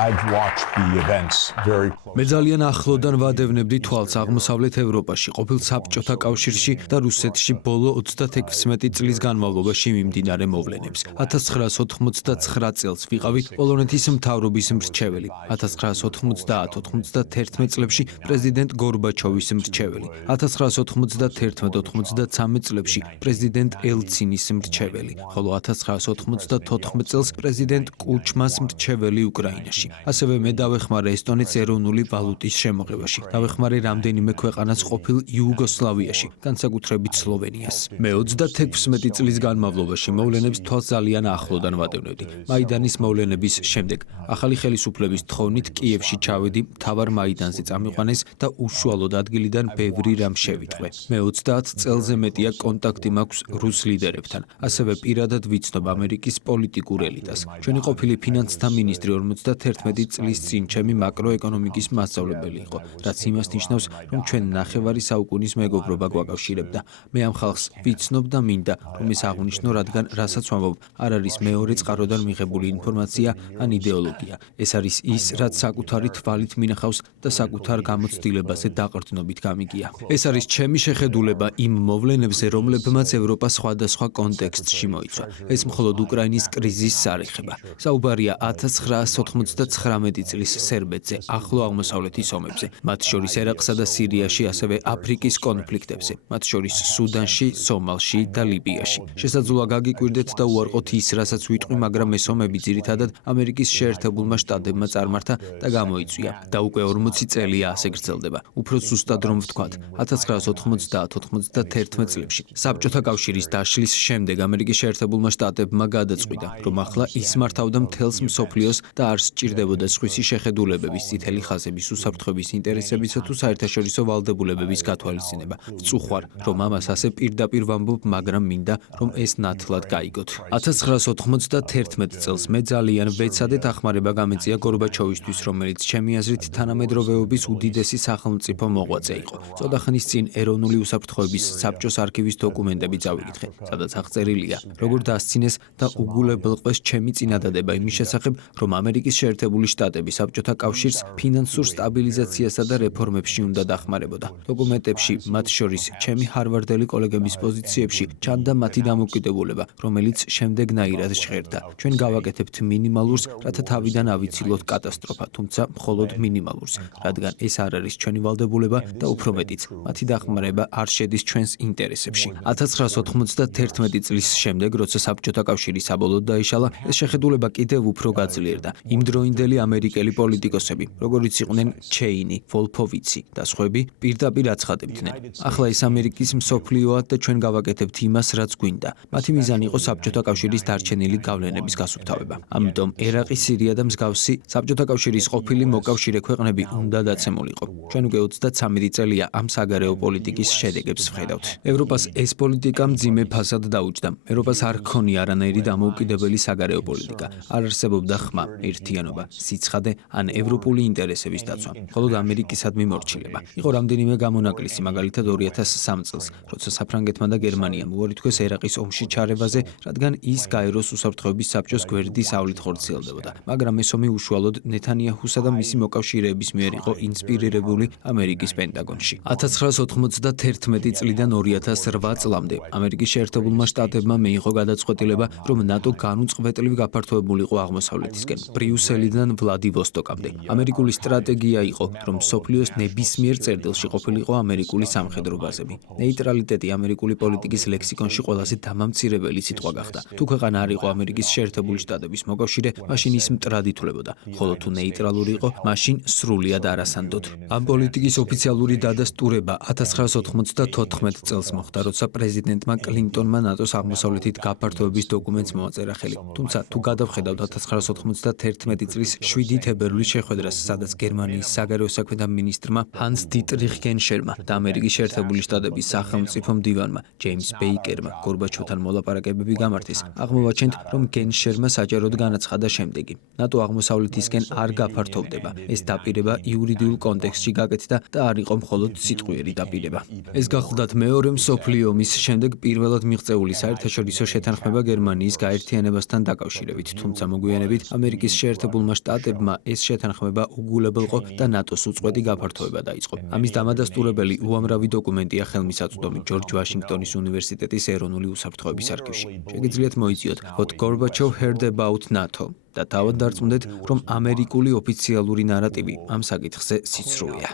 I've watched the events very closely. მე ძალიან ახლოდან ვადევნებდი თვალს აღმოსავლეთ ევროპაში, ყოფილ საბჭოთა კავშირში და რუსეთში ბოლო 36 წლის განმავლობაში მიმდინარე მოვლენებს. 1989 წელს ვიყავი პოლონეთის მთავრობის მრჩეველი, 1990-91 წლებში პრეზიდენტ გორბაჩოვის მრჩეველი, 1991-93 წლებში პრეზიდენტ ელცინის მრჩეველი, ხოლო 1994 წელს პრეზიდენტ კუჩმას მრჩეველი უკრაინაში. ასევე მე დავეხმარე ესტონეთის ეროვნული ვალუტის შემოღებაში. დავეხმარე რამდენიმე ქვეყანას ყოფილ იუგოსლავიაში, განსაკუთრებით სლოვენიას. მე 36 წლის განმავლობაში მოვლენებს თვალს ძალიან ახლოდან ვადევნებდი. მაიდანის მოვლენების შემდეგ ახალი ხელისუფლების თხოვნით კიევში ჩავედი, მთავარ მაიდანზე წამიყვანეს და უშუალოდ ადგილიდან ბევრი რამ შევიტყვე. მე 30 წელზე მეტია კონტაქტი მაქვს რუს ლიდერებთან. ასევე პირადად ვიცნობ ამერიკის პოლიტიკურ ელიტას. ჩვენი ყოფილი ფინანსთა მინისტრი 51 წლის წინ ჩემი მაკროეკონომიკის მასწავლებელი იყო, რაც იმას ნიშნავს, რომ ჩვენ ნახევარი საუკუნის მეგობრობა გვაკავშირებდა. მე ამ ხალხს ვიცნობ და მინდა, რომ ეს აღნიშნო, რადგან რასაც ვამბობ, არ არის მეორე წყაროდან მიღებული ინფორმაცია ან იდეოლოგია. ეს არის ის, რაც საკუთარი თვალით მინახავს და საკუთარ გამოცდილებაზე დაყრდნობით გამიგია. ეს არის ჩემი შეხედულება იმ მოვლენებზე, რომლებმაც ევროპა სხვადასხვა კონტექსტში მოიცვა. ეს მხოლოდ უკრაინის კრიზისს არ ეხება. საუბარია 1999 წლის სერბეთზე, ახლო აღმოსავლეთის ომებზე, მათ შორის ერაყსა და სირიაში, ასევე აფრიკის კონფლიქტებზე, მათ შორის სუდანში, სომალში და ლიბიაში. შესაძლოა გაგიკვირდეთ და უარყოთ ის, რასაც ვიტყვი, მაგრამ ეს ომები ძირითადად ამერიკის შეერთებულმა შტატებმა წარმართა და გამოიწვია და უკვე 40 წელია ასე გრძელდება. უფრო ზუსტად რომ ვთქვათ, 1990-91 წლებში საბჭოთა კავშირის დაშლის შემდეგ ამერიკის შეერთებულმა შტატებმა გადაწყვიტა, რომ ახლა ის მართავდა მთელს მსოფლიოს და არ სჭირდებოდა სხვისი შეხედულებების, წითელი ხაზების, უსაფრთხოების ინტერესებისა თუ საერთაშორისო ვალდებულებების გათვალისწინება. ვწუხარ, რომ ამას ასე პირდაპირ ვამბობ, მაგრამ მინდა, რომ ეს ნათლად გაიგოთ. 1991 წელს მე ძალიან ვეცადე დახმარება გამეწია გორბაჩოვისთვის, რომელიც ჩემი აზრით თანამედროვეობის უდიდესი სახელმწიფო მოღვაწე იყო. წოდა ხნის წინ ეროვნული უსაფრთხოების საბჭოს არქივის დოკუმენტები წავიკითხე, სადაც აღწერილია, როგორ დასცინეს და უგულებელყვეს ჩემი წინადადება იმის შესახებ, რომ ამერიკის შეერთებული შტატები საბჭოთა კავშირს ფინანსურ სტაბილიზაციასა და რეფორმებში უნდა დახმარებოდა. დოკუმენტებში, მათ შორის ჩემი ჰარვარდელი კოლეგების პოზიციებში, ჩანდა მათი დამოკიდებულება, რომელიც შემდეგნაირად ჟღერდა. ჩვენ გავაკეთებთ მინიმალურს, რათა თავიდან ავიცილოთ კატასტროფა, თუმცა მხოლოდ მინიმალურს, რადგან ეს არ არის ჩვენი ვალდებულება და უფრო მეტიც, მათი დახმარება არ შედის ჩვენს ინტერესებში. 1991 წლის შემდეგ, როცა საბჭოთა კავშირი საბოლოოდ დაიშალა, ეს შეხედულება კიდევ უფრო გაძლიერდა. იმდროინდელი ამერიკელი პოლიტიკოსები, როგორიც იყვნენ ჩეინი, ვოლფოვიცი და სხვები, პირდაპირ აცხადებდნენ. ახლა ეს ამერიკის მსოფლიოა და ჩვენ გავაკეთებთ იმას, რაც გვინდა. მათი მიზანი იყო საბჭოთა კავშირის დარჩენილი გავლენების გასუფთავება. ამიტომ ერაყი, სირია და მსგავსი საბჭოთა კავშირის ყოფილი მოკავშირე ქვეყნები უნდა დაცემულიყო. ჩვენ უკვე 33 წელია ამ საგარეო პოლიტიკის შედეგებს ვხედავთ. ევროპას ეს პოლიტიკა მძიმე ფასად დაუჯდა. ევროპას არ ჰქონია არანაირი დამოუკიდებელი საგარეო პოლიტიკა. არ არსებობდა ხმა, ერთიანობა, სიცხადე ან ევროპული ინტერესების დაცვა. მხოლოდ ამერიკისადმი მორჩილება. იყო რამდენიმე გამონაკლისი, მაგალითად 2003 წელს, როცა საფრანგეთმა და გერმანიამ უარი თქვეს ერაყის ომში ჩარევაზე, რადგან ის გაეროს უსაფრთხოების საბჭოს გვერდის ავლით ხორციელდებოდა. მაგრამ ეს ომი უშუალოდ ნეთანიაჰუსა და მისი მოკავშირეების მიერ იყო ინსპირირებული ამერიკის პენტაგონში. 1991 წლიდან 2008 წლამდე ამერიკის შეერთებულმა შტატებმა მიიღო გადაწყვეტილება, რომ ნატო განუწყვეტლივ გაფართოებულიყო აღმოსავლეთისკენ, ბრიუსელიდან ვლადივოსტოკამდე. ამერიკული სტრატეგია იყო, რომ მსოფლიოს ნებისმიერ წერტილში ყოფილიყო ამერიკული სამხედრო ბაზები. ნეიტრალიტეტი ამერიკული პოლიტიკის ლექსიკონში ყველაზე დამამცირებელი სიტყვა გახდა. თუ ქვეყანა არ იყო ამერიკის შეერთებული შტატების მოკავშირე, მაშინ ის მტრად ითვლებოდა, ხოლო თუ ნეიტრალური იყო, მაშინ სრულიად არასანდოდ. ამ პოლიტიკის ოფიციალური დადასტურება 1994 წელს მოხდა, როცა პრეზიდენტმა კლინტონმა ნატოს აღმოსავლეთით გაფართოების დოკუმენტს მოაწერა ხელი. თუმცა თუ გადავხედავთ 1991 წლის 7 თებერვლის შეხვედრას, სადაც გერმანიის საგარეო საქმეთა მინისტრმა ჰანს დიტრიხ გენშერმა და ამერიკის შეერთებული შტატების სახელმწიფო მდივანმა ჯეიმს ბეიკერმა გორბაჩოვთან მოლაპარაკებები გამართეს, აღმოვაჩენთ, რომ გენშერმა საჯაროდ განაცხადა შემდეგი: ნატო აღმოსავლეთისკენ არ გაფართოვდება. ეს დაპირება იურიდიულ კონტექსტში გაკეთდა და არ იყო მხოლოდ სიტყვიერი დაპირება. ეს გახლდათ მეორე მსოფლიო ომის შემდეგ პირველად მიღწეული საერთაშორისო შეთანხმება გერმანიის გაერთიანებასთან დაკავშირებით, თუმცა მოგვიანებით ამერიკის შეერთებულმა საქართველომა შტატებმა ეს შეთანხმება უგულებელყო და ნატოს უწყვეტი გაფართოება დაიწყო. ამის დამადასტურებელი უამრავი დოკუმენტია ხელმისაწვდომი ჯორჯ ვაშინგტონის უნივერსიტეტის ეროვნული უსაფრთხოების არქივში. შეგიძლიათ მოიწიოთ What Gorbachev heard about NATO და თავად დარწმუნდეთ, რომ ამერიკული ოფიციალური ნარატივი ამ საკითხზე სიცრუეა.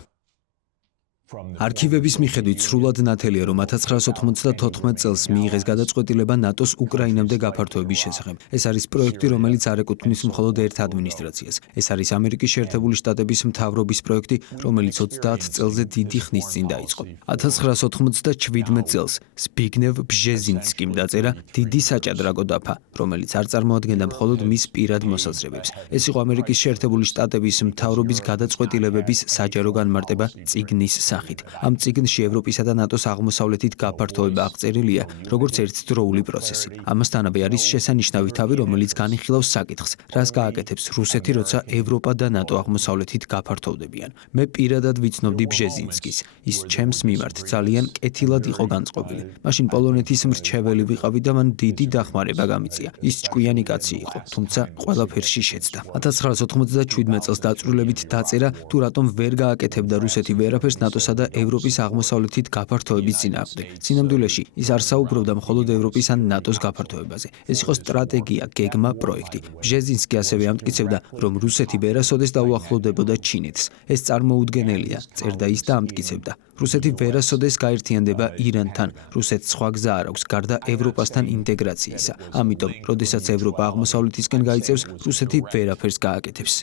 არქივების მიხედვით სრულად ნათელია, რომ 1994 წელს მიიღეს გადაწყვეტილება ნატოს უკრაინამდე გაფართოების შესახებ. ეს არის პროექტი, რომელიც არ ეკუთვნის მხოლოდ ერთ ადმინისტრაციას. ეს არის ამერიკის შეერთებული შტატების მთავრობის პროექტი, რომელიც 30 წელზე დიდი ხნის წინ დაიწყო. 1997 წელს ზბიგნევ ბჟეზინსკიმ დაწერა დიდი საჭადრაკო დაფა, რომელიც არ წარმოადგენდა მხოლოდ მის პირად მოსაზრებებს. ეს იყო ამერიკის შეერთებული შტატების მთავრობის გადაწყვეტილებების საჯარო განმარტება წიგნის სახით. ამ წიგნში ევროპისა და ნატოს აღმოსავლეთით გაფართოება აღწერილია, როგორც ერთდროული პროცესი. ამასთანავე არის შესანიშნავი თავი, რომელიც განიხილავს საკითხს, რას გააკეთებს რუსეთი, როცა ევროპა და ნატო აღმოსავლეთით გაფართოვდებიან. მე პირადად ვიცნობდი ბჟეზინსკის. ის ჩემს მიმართ ძალიან კეთილად იყო განწყობილი. მაშინ პოლონეთის მრჩეველი ვიყავი და მან დიდი დახმარება გამიწია. ის ჭკვიანი კაცი იყო, თუმცა ყველაფერში შეცდა. 1997 წელს დაწვრილებით დაწერა, თუ რატომ ვერ გააკეთებდა რუსეთი ვერაფერს ნატოსა და ევროპის აღმოსავლეთით გაფართოების წინააღმდეგ. სინამდვილეში ის არ საუბრობდა მხოლოდ ევროპის ან ნატოს გაფართოებაზე. ეს იყო სტრატეგია, გეგმა, პროექტი. ბჟეზინსკი ასევე ამტკიცებდა, რომ რუსეთი ვერასოდეს დაუახლოვდებოდა ჩინეთს. ეს წარმოუდგენელია, წერდა ის და ამტკიცებდა. რუსეთი ვერასოდეს გაერთიანდება ირანთან. რუსეთს სხვა გზა არ აქვს გარდა ევროპასთან ინტეგრაციისა. ამიტომ, როდესაც ევროპა აღმოსავლეთისკენ გაიწევს, რუსეთი ვერაფერს გააკეთებს.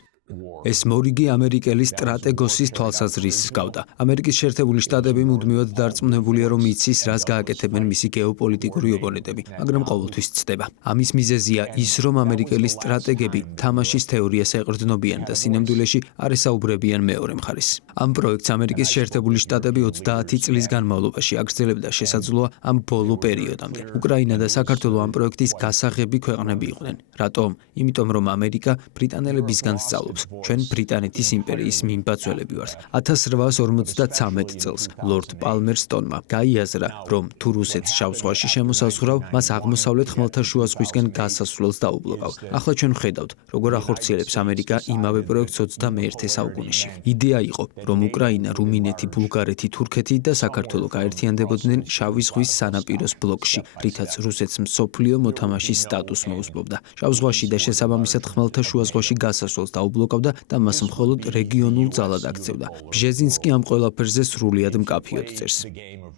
ეს მორიგი ამერიკელი სტრატეგოსის თვალსაზრისს ჰგავდა. ამერიკის შეერთებული შტატები მუდმივად დარწმუნებულია, რომ იცის, რას გააკეთებენ მისი გეოპოლიტიკური ოპონენტები, მაგრამ ყოველთვის ცდება. ამის მიზეზია ის, რომ ამერიკელი სტრატეგები თამაშის თეორიას ეყრდნობიან და სინამდვილეში არ ესაუბრებიან მეორე მხარეს. ამ პროექტს ამერიკის შეერთებული შტატები 30 წლის განმავლობაში აგრძელებდა, შესაძლოა ამ ბოლო პერიოდამდე. უკრაინა და საქართველო ამ პროექტის გასაღები ქვეყნები იყვნენ. რატომ? იმიტომ, რომ ამერიკა ბრიტანელებისგან სწავლობს. ჩვენ ბრიტანეთის იმპერიის მიმბაძველები ვართ. 1853 წელს ლორდ პალმერსტონმა გაიაზრა, რომ თუ რუსეთს შავ ზღვაში შემოსაზღვრავ, მას აღმოსავლეთ ხმელთაშუა ზღვისკენ გასასვლელს დაუბლოკავ. ახლა ჩვენ ვხედავთ, როგორ ახორციელებს ამერიკა იმავე პროექტს 21 საუკუნეში. იდეა იყო, რომ უკრაინა, რუმინეთი, ბულგარეთი, თურქეთი და საქართველო გაერთიანდებოდნენ შავი ზღვის სანაპიროს ბლოკში, რითაც რუსეთს მსოფლიო მოთამაშის სტატუსს მოუსწრებდა. შავ ზღვაში და შესაბამისად ხმელთაშუა ზღვაში გასასვლელს დაუბლოკავდა და მას მხოლოდ რეგიონულ ძალად აქცევდა. ბჟეზინსკი ამ ყველაფერზე სრულიად მკაფიოდ წერს.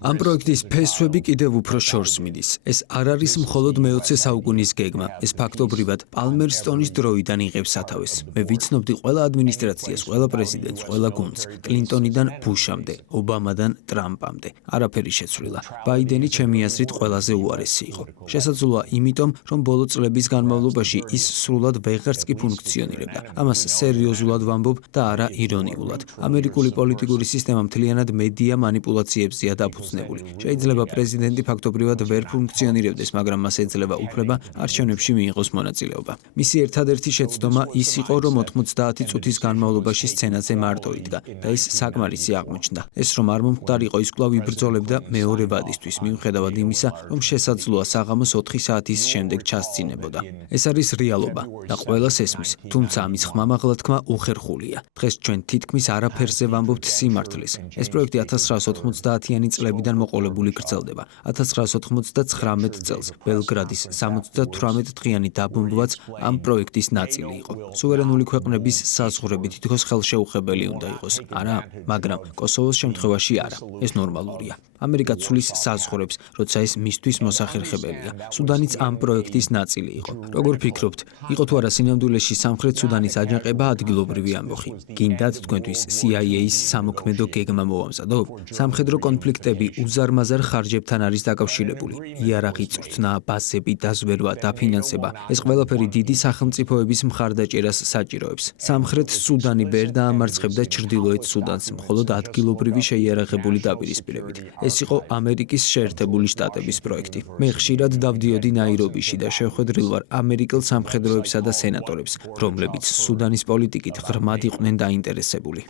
ამ პროექტის ფესვები კიდევ უფრო შორს მიდის. ეს არ არის მხოლოდ მე-20 საუკუნის გეგმა. ეს ფაქტობრივად პალმერსტონის დროიდან იღებს სათავეს. მე ვიცნობდი ყველა ადმინისტრაციას, ყველა პრეზიდენტს, ყველა გუნდს, კლინტონიდან ბუშამდე, ობამადან ტრამპამდე. არაფერი შეცვლილა. ბაიდენი ჩემი აზრით ყველაზე უარესი იყო. შესაძლოა იმიტომ, რომ ბოლო წლების განმავლობაში ის სრულად ვეღარც კი ფუნქციონირებდა. ამას სერიოზულად ვამბობ და არა ირონიულად. ამერიკული პოლიტიკური სისტემა მთლიანად მედია მანიპულაციებზეა დაფუძნებული. შეიძლება პრეზიდენტი ფაქტობრივად ვერ ფუნქციონირებდეს, მაგრამ მას ეძლევა უფლება არჩევნებში მიიღოს მონაწილეობა. მისი ერთადერთი შეცდომა ის იყო, რომ 90 წუთის განმავლობაში სცენაზე მარტო იდგა და ეს საკმარისი აღმოჩნდა. ეს რომ არ მომხდარიყო, ის კვლავ იბრძოლებდა მეორე ვადისთვის, მიუხედავად იმისა, რომ შესაძლოა საღამოს 4 საათის შემდეგ ჩასწინებოდა. ეს არის რეალობა და ყველას ესმის, თუმცა ამის ხმამაღლა თქმა უხერხულია. დღეს ჩვენ თითქმის არაფერზე ვამბობთ სიმართლეს. ეს პროექტი 1990-იანი წლებიდან მოყოლებული გრძელდება. 1999 წელს ბელგრადის 78 დღიანი დაბომბვაც ამ პროექტის ნაწილი იყო. სუვერენული ქვეყნების საზღვრები თითქოს ხელშეუხებელი უნდა იყოს. არა, მაგრამ კოსოვოს შემთხვევაში არა. ეს ნორმალურია. ამერიკა ცვლის საზღვრებს, როცა ეს მისთვის მოსახერხებელია. სუდანიც ამ პროექტის ნაწილი იყო. როგორ ფიქრობთ, იყო თუ არა სინამდვილეში სამხრეთ სუდანის აჯანყება ადგილობრივი ამბოხი? გინდათ თქვენთვის CIA-ის სამოქმედო გეგმა მოვამზადო? სამხედრო კონფლიქტები უზარმაზარ ხარჯებთან არის დაკავშირებული. იარაღი, წვრთნა, ბაზები, დაზვერვა, დაფინანსება. ეს ყველაფერი დიდი სახელმწიფოების მხარდაჭერას საჭიროებს. სამხრეთ სუდანი ვერ დაამარცხებდა ჩრდილოეთ სუდანს მხოლოდ ადგილობრივი შეიარაღებული დაპირისპირებით. ეს ეს იყო ამერიკის შეერთებული შტატების პროექტი. მე ხშირად დავდიოდი ნაირობიში და შეხვედრილ ვარ ამერიკელ სამხედროებსა და სენატორებს, რომლებიც სუდანის პოლიტიკით ღრმად იყვნენ დაინტერესებული.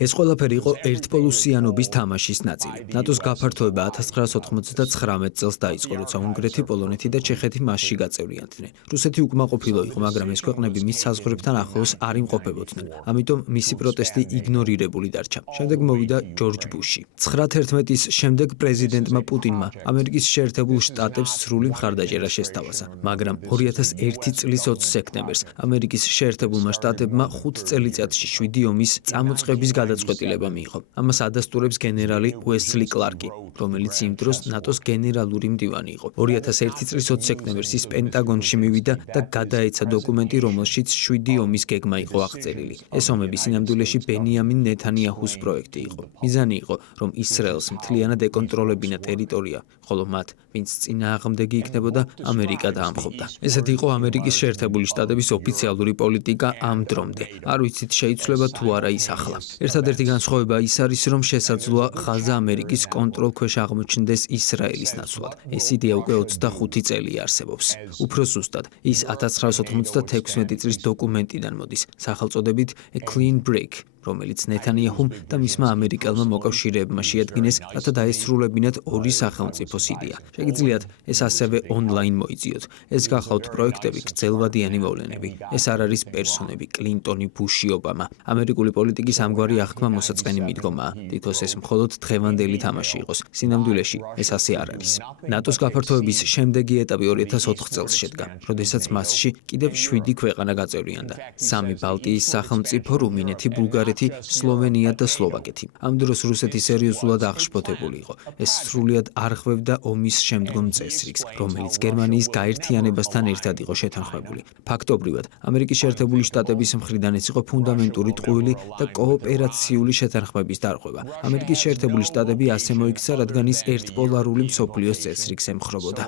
ეს ყველაფერი იყო ერთპოლუსიანობის თამაშის ნაწილი. ნატოს გაფართოება 1999 წელს დაიწყო, როცა უნგრეთი, პოლონეთი და ჩეხეთი მასში გაწევრიანდნენ. რუსეთი უკმაყოფილო იყო, მაგრამ ეს ქვეყნები მის საზღვრებთან ახლოს არ იმყოფებოდნენ. ამიტომ მისი პროტესტი იგნორირებული დარჩა. შემდეგ მოვიდა ჯორჯ ბუში. 9/11-ის შემდეგ პრეზიდენტმა პუტინმა ამერიკის შეერთებულ შტატებს სრული მხარდაჭერა შესთავაზა, მაგრამ 2001 წლის 20 სექტემბერს ამერიკის შეერთებულმა შტატებმა 5 წელიწადში 7 ომის წამოწყების გადაწყვეტილება მიიღო. ამას ადასტურებს გენერალი უესლი კლარკი, რომელიც იმ დროს ნატოს გენერალური მდივანი იყო. 2001 წლის 20 სექტემბერს ის პენტაგონში მივიდა და გადაეცა დოკუმენტი, რომელშიც 7 ომის გეგმა იყო აღწერილი. ეს ომები სინამდვილეში ბენიამინ ნეთანიაჰუს პროექტი იყო. მიზანი იყო, რომ ისრაელს მთლიანად ეკონტროლებინა ტერიტორია, ხოლო მათ, ვინც წინააღმდეგი იქნებოდა, ამერიკა დაამხობდა. ესეთი იყო ამერიკის შეერთებული შტატების ოფიციალური პოლიტიკა ამ დრომდე. არ ვიცით შეიცვლება თუ არა ის ახლა. ერთადერთი განსხვავება ის არის, რომ შესაძლოა ხაზა ამერიკის კონტროლქვეშ აღმოჩნდეს ისრაელის ნაცვლად. ეს იდეა უკვე 25 წელი არსებობს. უფრო ზუსტად, ის 1996 წლის დოკუმენტიდან მოდის, სახელწოდებით A Clean Break, რომელიც ნეთანიაჰუმ და მისმა ამერიკელმა მოკავშირეებმა შეადგინეს, რათა დაესრულებინათ ორი სახელმწიფოს იდეა. შეგიძლიათ ეს ასევე ონლაინ მოიძიოთ. ეს გახლავთ პროექტები, გრძელვადიანი მოვლენები. ეს არ არის პერსონები, კლინტონი, ბუში, ობამა. ამერიკული პოლიტიკის ამგვარი აღქმა მოსაწყენი მიდგომაა. თითქოს ეს მხოლოდ დღევანდელი თამაში იყოს. სინამდვილეში ეს ასე არ არის. ნატოს გაფართოების შემდეგი ეტაპი 2004 წელს შედგა, როდესაც მასში კიდევ 7 ქვეყანა გაწევრიანდა. 3 ბალტიის სახელმწიფო, რუმინეთი, ბულგარეთი, სლოვენია და სლოვაკეთი. ამ დროს რუსეთი სერიოზულად აღშფოთებული იყო. ეს სრულიად არ ხვევდა ომის შემდგომ წესრიგს, რომელიც გერმანიის გაერთიანებასთან ერთად იყო შეთანხმებული. ფაქტობრივად, ამერიკის შეერთებული შტატების მხრიდან ეს იყო ფუნდამენტური ტყუილი და კოოპერაციული შეთანხმების დარღვევა. ამერიკის შეერთებული შტატები ასე მოიქცა, რადგან ის ერთპოლარული მსოფლიოს წესრიგს ემხრობოდა.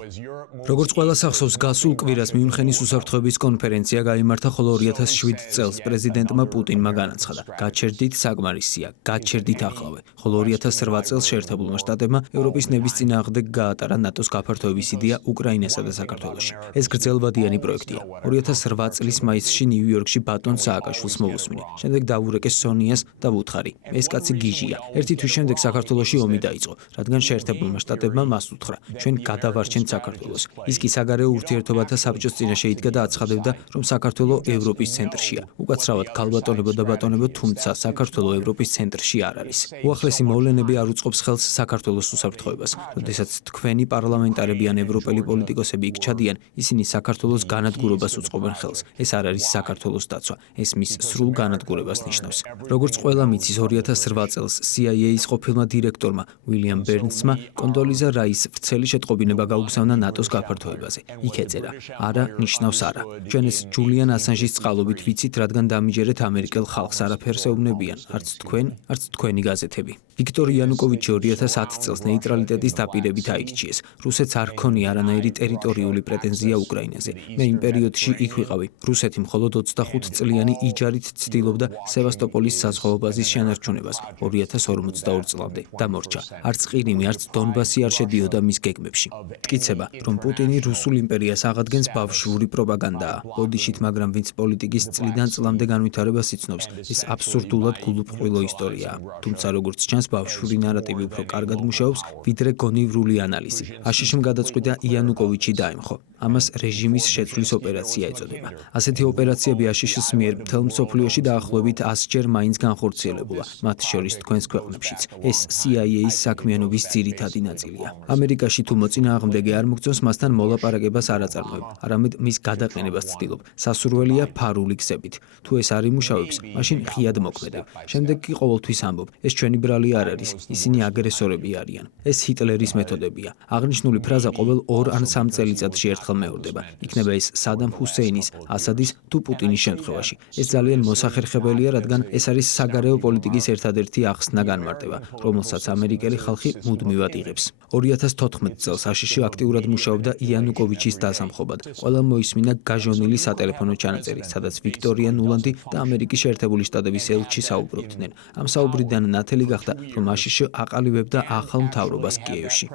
როგორც ყველას ახსოვს, გასულ კვირას მიუნხენის უსაფრთხოების კონფერენცია გაიმართა, ხოლო 2007 წელს პრეზიდენტმა პუტინმა განაცხადა: გაჩერდით საკმარისია, გაჩერდით ახლავე, ხოლო 2008 წელს შეერთებულმა შტატებმა ევროპის ნების წინააღმდეგ გაატარა ნატოს გაფართოების იდეა უკრაინასა და საქართველოში. ეს გრძელვადიანი პროექტია. 2008 წლის მაისში ნიუ-იორკში ბატონ სააკაშვილს მოусმინე. შემდეგ დაურეკეს სონიას და ვუთხარი: ეს კაცი გიჟია. ერთი თვის შემდეგ საქართველოში ომი დაიწყო, რადგან შეერთებულმა შტატებმა მას უთხრა: ჩვენ გადავარჩენთ საქართველოს. ის კი საგარეო ურთიერთობათა საბჭოს წინაშე იდგა და აცხადებდა, რომ საქართველო ევროპის ცენტრშია. უკაცრავად ქალბატონებო და ბატონებო, თუმცა საქართველო ევროპის ცენტრში არ არის. უახლესი მოვლენები არ უწყობს ხელს საქართველოს უსაფრთხოებას. როდესაც თქვენი პარლამენტარები ან ევროპელი პოლიტიკოსები იქ ჩადიან, ისინი საქართველოს განადგურებას უწყობენ ხელს. ეს არ არის საქართველოს დაცვა, ეს მის სრულ განადგურებას ნიშნავს. როგორც ყველა მიცის, 2008 წელს CIA-ის ყოფილმა დირექტორმა უილიამ ბერნსმა კონდოლიზა რაის ვრცელი შეტყობინება გაუგზავნა ნატოს გაფართოებაზე. იქ ეწერა: არა ნიშნავს არა. ჩვენ ეს ჯულიან ასანჟის წყალობით ვიცით, რადგან დამიჯერეთ ამერიკელ ხალხს არაფერს ეუბნებიან, არც თქვენ, არც თქვენი გაზეთები. ვიქტორ იანუკოვიჩი 2010 წელს ნეიტრალიტეტის დაპირებით აირჩიეს. რუსეთს არ ჰქონია არანაირი ტერიტორიული პრეტენზია უკრაინაზე. მე იმ პერიოდში იქ ვიყავი. რუსეთი მხოლოდ 25 წლიანი იჯარით ცდილობდა სევასტოპოლის საზღვაო ბაზის შენარჩუნებას 2042 წლამდე და მორჩა. არც ყირიმი, არც დონბასი არ შედიოდა მის გეგმებში. მტკიცება, რომ პუტინი რუსულ იმპერიას აღადგენს ბავშვური პროპაგანდაა. ბოდიშით, მაგრამ ვინც პოლიტიკის წლიდან წლამდე განვითარებას იცნობს, ის აბსურდულად გულუბრყვილო ისტორიაა. თუმცა როგორც ჩანს, ბავშვური ნარატივი უფრო კარგად მუშაობს, ვიდრე გონივრული ანალიზი. აშშ-მ გადაწყვიტა იანუკოვიჩი დაემხო. ამას რეჟიმის შეცვლის ოპერაცია ეწოდება. ასეთი ოპერაციები აშშ-ს მიერ მთელ მსოფლიოში დაახლოებით 100-ჯერ მაინც განხორციელებულა, მათ შორის თქვენს ქვეყნებშიც. ეს CIA-ის საქმიანობის ძირითადი ნაწილია. ამერიკაში თუ მოწინააღმდეგე არ მოგწონს, მასთან მოლაპარაკებას არ აწარმოებ, არამედ მის გადაყენებას ცდილობ. სასურველია ფარული გზებით. თუ ეს არ იმუშავებს, მაშინ ხიად მოქმედებ. შემდეგ კი ყოველთვის ამბობ: ეს ჩვენი ბრალი არ არის, ისინი აგრესორები არიან. ეს ჰიტლერის მეთოდებია. აღნიშნული ფრაზა ყოველ 2 ან 3 წელიწადში ერთხელ სახელმეორდება. იქნება ეს სადამ ჰუსეინის, ასადის თუ პუტინის შემთხვევაში. ეს ძალიან მოსახერხებელია, რადგან ეს არის საგარეო პოლიტიკის ერთადერთი ახსნა განმარტება, რომელსაც ამერიკელი ხალხი მუდმივად იღებს. 2014 წელს აშშ აქტიურად მუშაობდა იანუკოვიჩის დასამხობად. ყველა მოისმინა გაჟონილი სატელეფონო ჩანაწერი, სადაც ვიქტორია ნულანდი და ამერიკის შეერთებული შტატების ელჩი საუბრობდნენ. ამ საუბრიდან ნათელი გახდა, რომ აშშ აყალიბებდა ახალ მთავრობას კიევში.